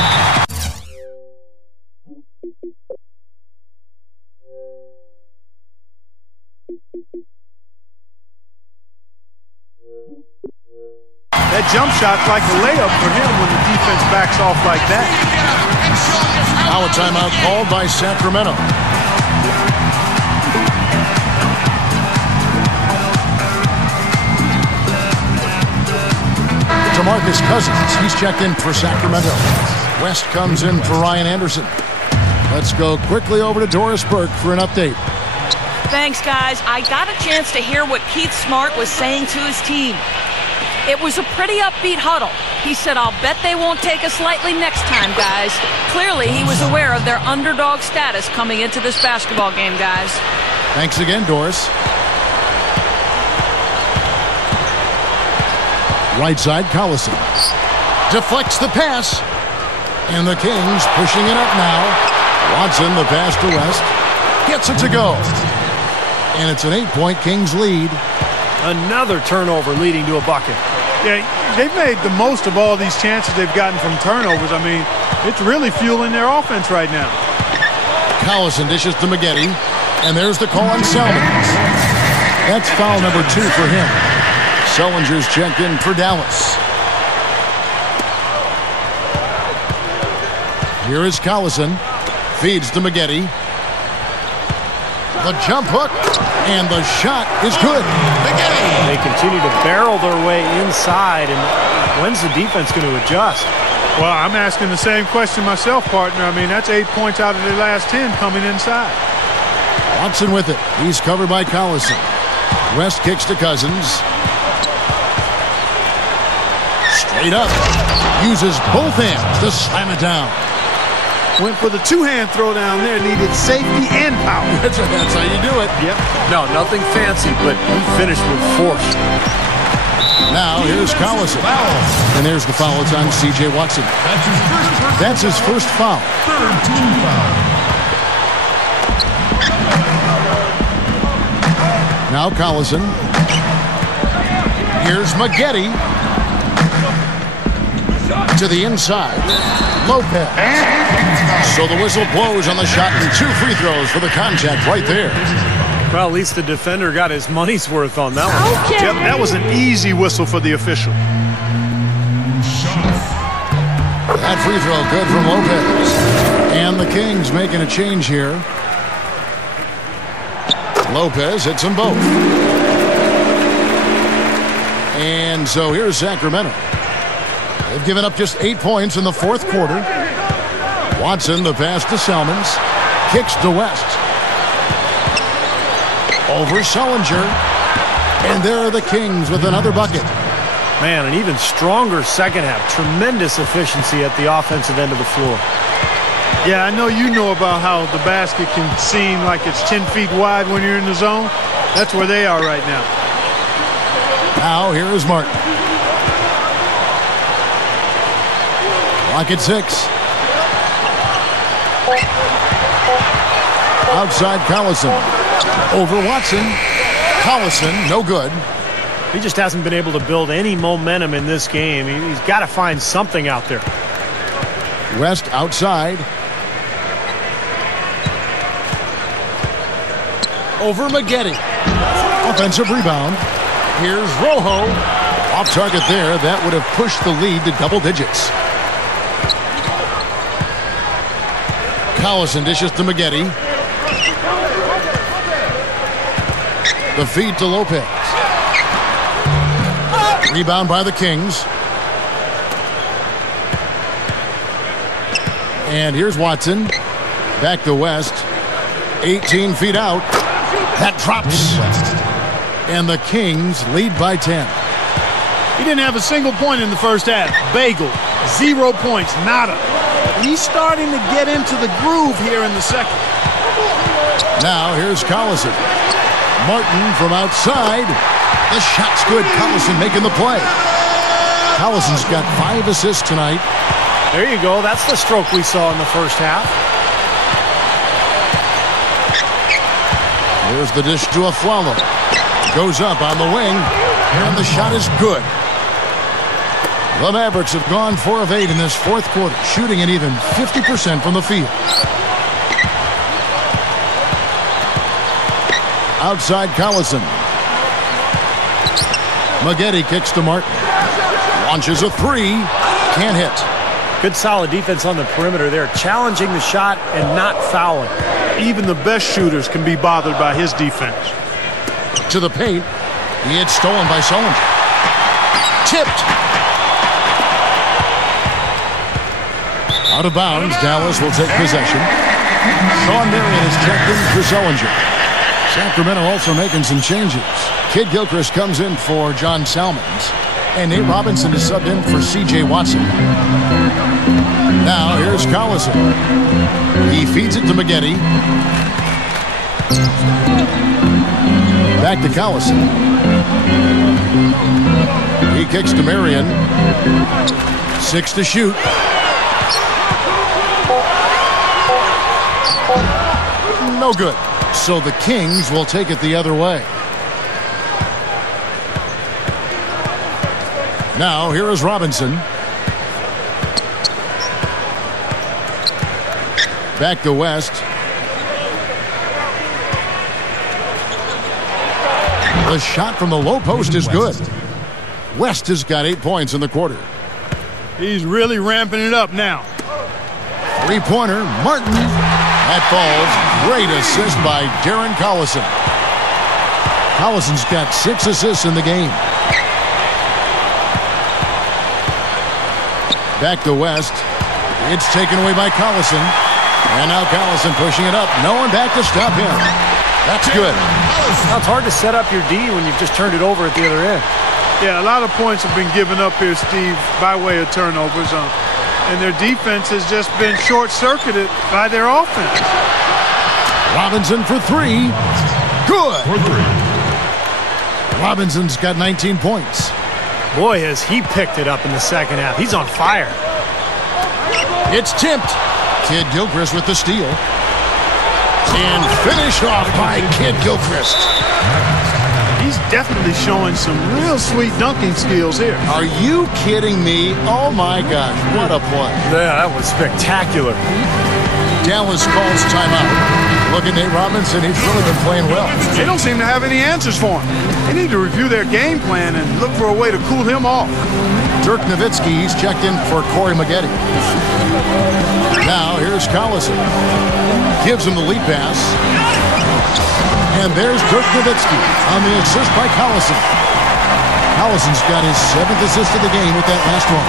That jump shot's like a layup for him when the defense backs off like that. Now a timeout called by Sacramento. DeMarcus Cousins, he's checked in for Sacramento. West comes in for Ryan Anderson. Let's go quickly over to Doris Burke for an update. Thanks, guys. I got a chance to hear what Keith Smart was saying to his team. It was a pretty upbeat huddle. He said, "I'll bet they won't take us lightly next time, guys." Clearly, he was aware of their underdog status coming into this basketball game, guys. Thanks again, Doris. Right side, Collison. Deflects the pass. And the Kings pushing it up now. Watson, the pass to West. Gets it to go. And it's an 8-point Kings lead. Another turnover leading to a bucket. Yeah, they've made the most of all these chances they've gotten from turnovers. I mean, it's really fueling their offense right now. Collison dishes to Maggette. And there's the call on Selmans. That's foul number 2 for him. Sellinger's checked in for Dallas. Here is Collison. Feeds to Maggette. The jump hook. And the shot is good. Maggette. They continue to barrel their way inside. And when's the defense going to adjust? Well, I'm asking the same question myself, partner. I mean, that's 8 points out of their last 10 coming inside. Watson with it. He's covered by Collison. West kicks to Cousins. Straight up. Uses both hands to slam it down. Went for the two-hand throw down there. Needed safety and power. That's how you do it. Yep. No, nothing fancy, but he finished with force. Now here's Collison. And there's the foul. It's on C.J. Watson. That's his first foul. Third team foul. Now Collison. Here's Maggette. To the inside. Lopez. So the whistle blows on the shot and 2 free throws for the contact right there. Well, at least the defender got his money's worth on that one. Okay. Yep, that was an easy whistle for the official. That free throw good from Lopez. And the Kings making a change here. Lopez hits them both. And so here's Sacramento. They've given up just 8 points in the fourth quarter. Watson, the pass to Salmons. Kicks to West. Over Sullinger. And there are the Kings with another bucket. Man, an even stronger second half. Tremendous efficiency at the offensive end of the floor. Yeah, I know you know about how the basket can seem like it's 10 feet wide when you're in the zone. That's where they are right now. Now here is Martin. Clock at 6. Outside Collison. Over Watson. Collison, no good. He just hasn't been able to build any momentum in this game. He's got to find something out there. West outside. Over Maggette. Offensive rebound. Here's Rojo. Off target there. That would have pushed the lead to double digits. Collison dishes to Maggette. The feed to Lopez. Rebound by the Kings. And here's Watson. Back to West. 18 feet out. That drops. And the Kings lead by 10. He didn't have a single point in the first half. Bagel. 0 points. Nada. He's starting to get into the groove here in the second. Now here's Collison. Martin from outside. The shot's good. Collison making the play. Collison's got 5 assists tonight. There you go. That's the stroke we saw in the first half. Here's the dish to Aflalo. Goes up on the wing. And the shot is good. The Mavericks have gone 4 of 8 in this fourth quarter, shooting at even 50% from the field. Outside Collison. Maggette kicks to Martin. Launches a 3. Can't hit. Good solid defense on the perimeter there, challenging the shot and not fouling. Even the best shooters can be bothered by his defense. To the paint. It's stolen by Sullinger. Tipped. Out of bounds. Dallas will take possession. Sean Marion is checked in for Sullinger. Sacramento also making some changes. Kid Gilchrist comes in for John Salmons. And Nate Robinson is subbed in for C.J. Watson. Now here's Collison. He feeds it to Maggette. Back to Collison. He kicks to Marion. 6 to shoot. No good. So the Kings will take it the other way. Now here is Robinson. Back to West. The shot from the low post is good. West has got 8 points in the quarter. He's really ramping it up now. 3-pointer, Martin. That falls. Great assist by Darren Collison. Collison's got 6 assists in the game. Back to West. It's taken away by Collison. And now Collison pushing it up. No one back to stop him. That's good. Now it's hard to set up your D when you've just turned it over at the other end. Yeah, a lot of points have been given up here, Steve, by way of turnovers. And their defense has just been short-circuited by their offense. Robinson for 3. Good. For 3. Robinson's got 19 points. Boy, has he picked it up in the second half. He's on fire. It's tipped. Kid Gilchrist with the steal. And finished off by Kid Gilchrist. He's definitely showing some real sweet dunking skills here. Are you kidding me? Oh, my gosh. What a play. Yeah, that was spectacular. Dallas calls timeout. Look at Nate Robinson. He's really been playing well. They don't seem to have any answers for him. They need to review their game plan and look for a way to cool him off. Dirk Nowitzki, he's checked in for Corey Maggette. Now here's Collison. Gives him the lead pass. And there's Dirk Nowitzki on the assist by Collison. Collison's got his 7th assist of the game with that last one.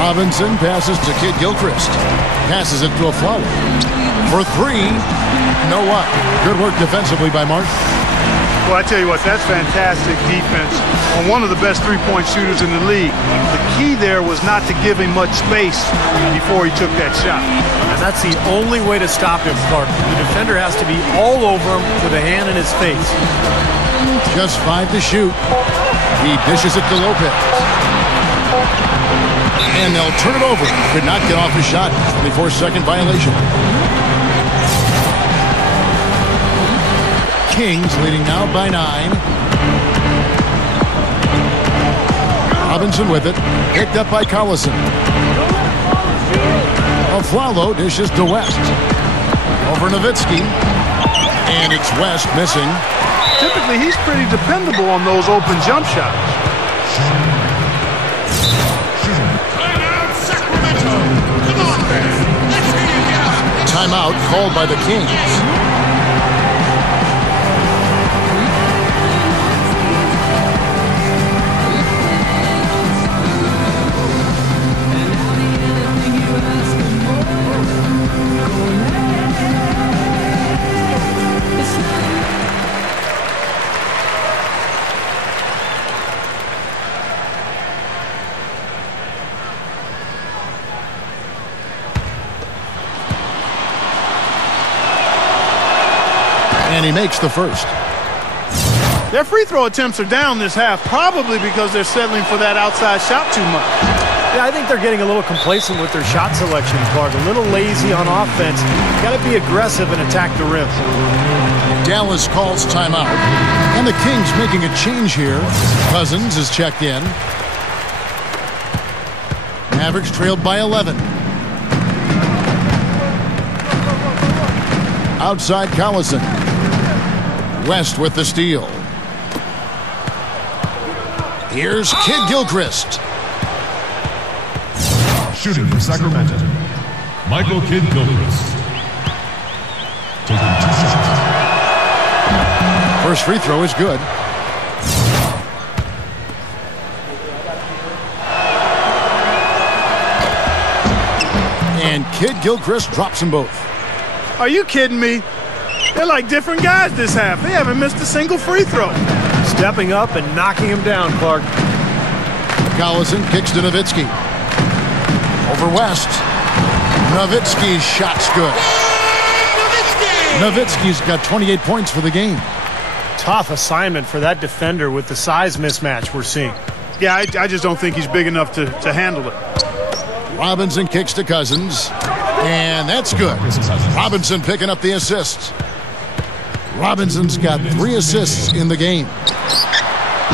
Robinson passes to Kid Gilchrist. Passes it to Aflalo. For 3. You know what? Good work defensively by Martin. Well, I tell you what, that's fantastic defense on one of the best three-point shooters in the league. The key there was not to give him much space before he took that shot. And that's the only way to stop him, Clark. The defender has to be all over him with a hand in his face. Just 5 to shoot. He dishes it to Lopez. And they'll turn it over. Could not get off his shot. 24-second violation. Kings leading now by 9. Robinson with it. Picked up by Collison. Aflalo dishes to West. Over Nowitzki. And it's West missing. Typically, he's pretty dependable on those open jump shots. Timeout called by the Kings. And he makes the first. Their free throw attempts are down this half, probably because they're settling for that outside shot too much. Yeah, I think they're getting a little complacent with their shot selection, Clark. A little lazy on offense. Got to be aggressive and attack the rim. Dallas calls timeout. And the Kings making a change here. Cousins is checked in. Mavericks trailed by 11. Outside Collison. West with the steal. Here's Kid Gilchrist. Shooting for Sacramento, Michael Kid Gilchrist. Taking 2 shots. First free throw is good. And Kid Gilchrist drops them both. Are you kidding me? They're like different guys this half. They haven't missed a single free throw. Stepping up and knocking him down, Clark. Collison kicks to Nowitzki. Over West. Nowitzki's shot's good. Nowitzki's got 28 points for the game. Tough assignment for that defender with the size mismatch we're seeing. Yeah, I just don't think he's big enough to handle it. Robinson kicks to Cousins. And that's good. Robinson picking up the assist. Robinson's got 3 assists in the game.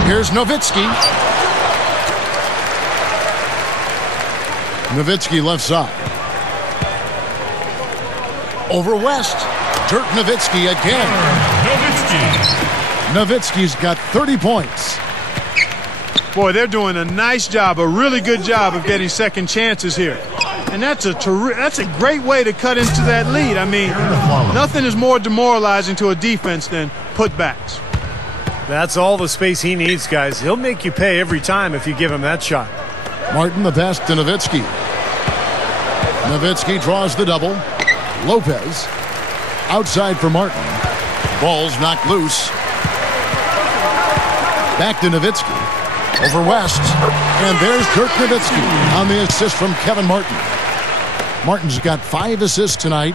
Here's Nowitzki. Nowitzki left side. Over West. Dirk Nowitzki again. Nowitzki's got 30 points. Boy, they're doing a nice job, a really good job of getting second chances here. And that's a great way to cut into that lead. I mean, nothing is more demoralizing to a defense than putbacks. That's all the space he needs, guys. He'll make you pay every time if you give him that shot. Martin the pass to Nowitzki. Nowitzki draws the double. Lopez outside for Martin. Ball's knocked loose. Back to Nowitzki. Over West. And there's Dirk Nowitzki on the assist from Kevin Martin. Martin's got 5 assists tonight.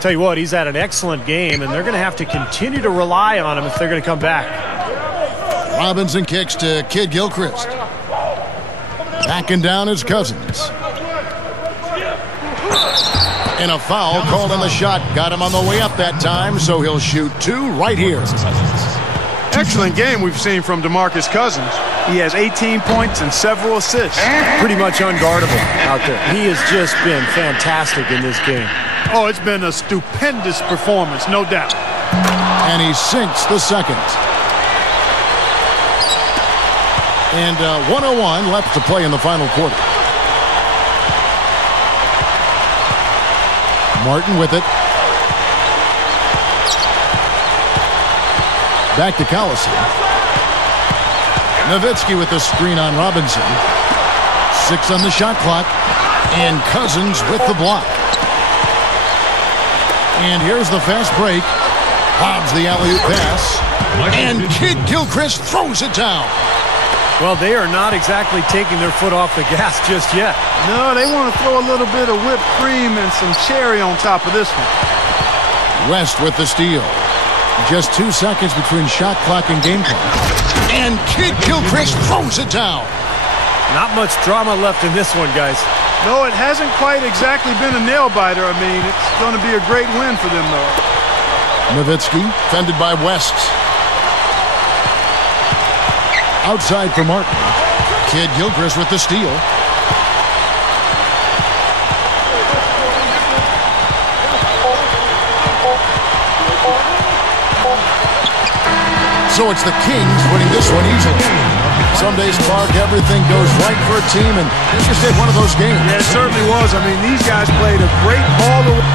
Tell you what, he's had an excellent game, and they're going to have to continue to rely on him if they're going to come back. Robinson kicks to Kid Gilchrist. Backing down his Cousins. And a foul called on the shot. Got him on the way up that time, so he'll shoot 2 right here. Excellent game we've seen from DeMarcus Cousins. He has 18 points and several assists. Pretty much unguardable out there. He has just been fantastic in this game. Oh, it's been a stupendous performance, no doubt. And he sinks the second. And 1:01 left to play in the final quarter. Martin with it. Back to Collison. Nowitzki with the screen on Robinson. 6 on the shot clock. And Cousins with the block. And here's the fast break. Hobbs the alley-oop pass. And Kid Gilchrist throws it down. Well, they are not exactly taking their foot off the gas just yet. No, they want to throw a little bit of whipped cream and some cherry on top of this one. West with the steal. Just 2 seconds between shot clock and game clock. And Kid Gilchrist throws it down. Not much drama left in this one, guys. No, it hasn't quite exactly been a nail-biter. I mean, it's going to be a great win for them, though. Nowitzki, fended by West. Outside for Martin. Kid Gilchrist with the steal. So it's the Kings winning this one easily. Some days, Clark, everything goes right for a team, and this just hit one of those games. Yeah, it certainly was. I mean, these guys played a great all the way.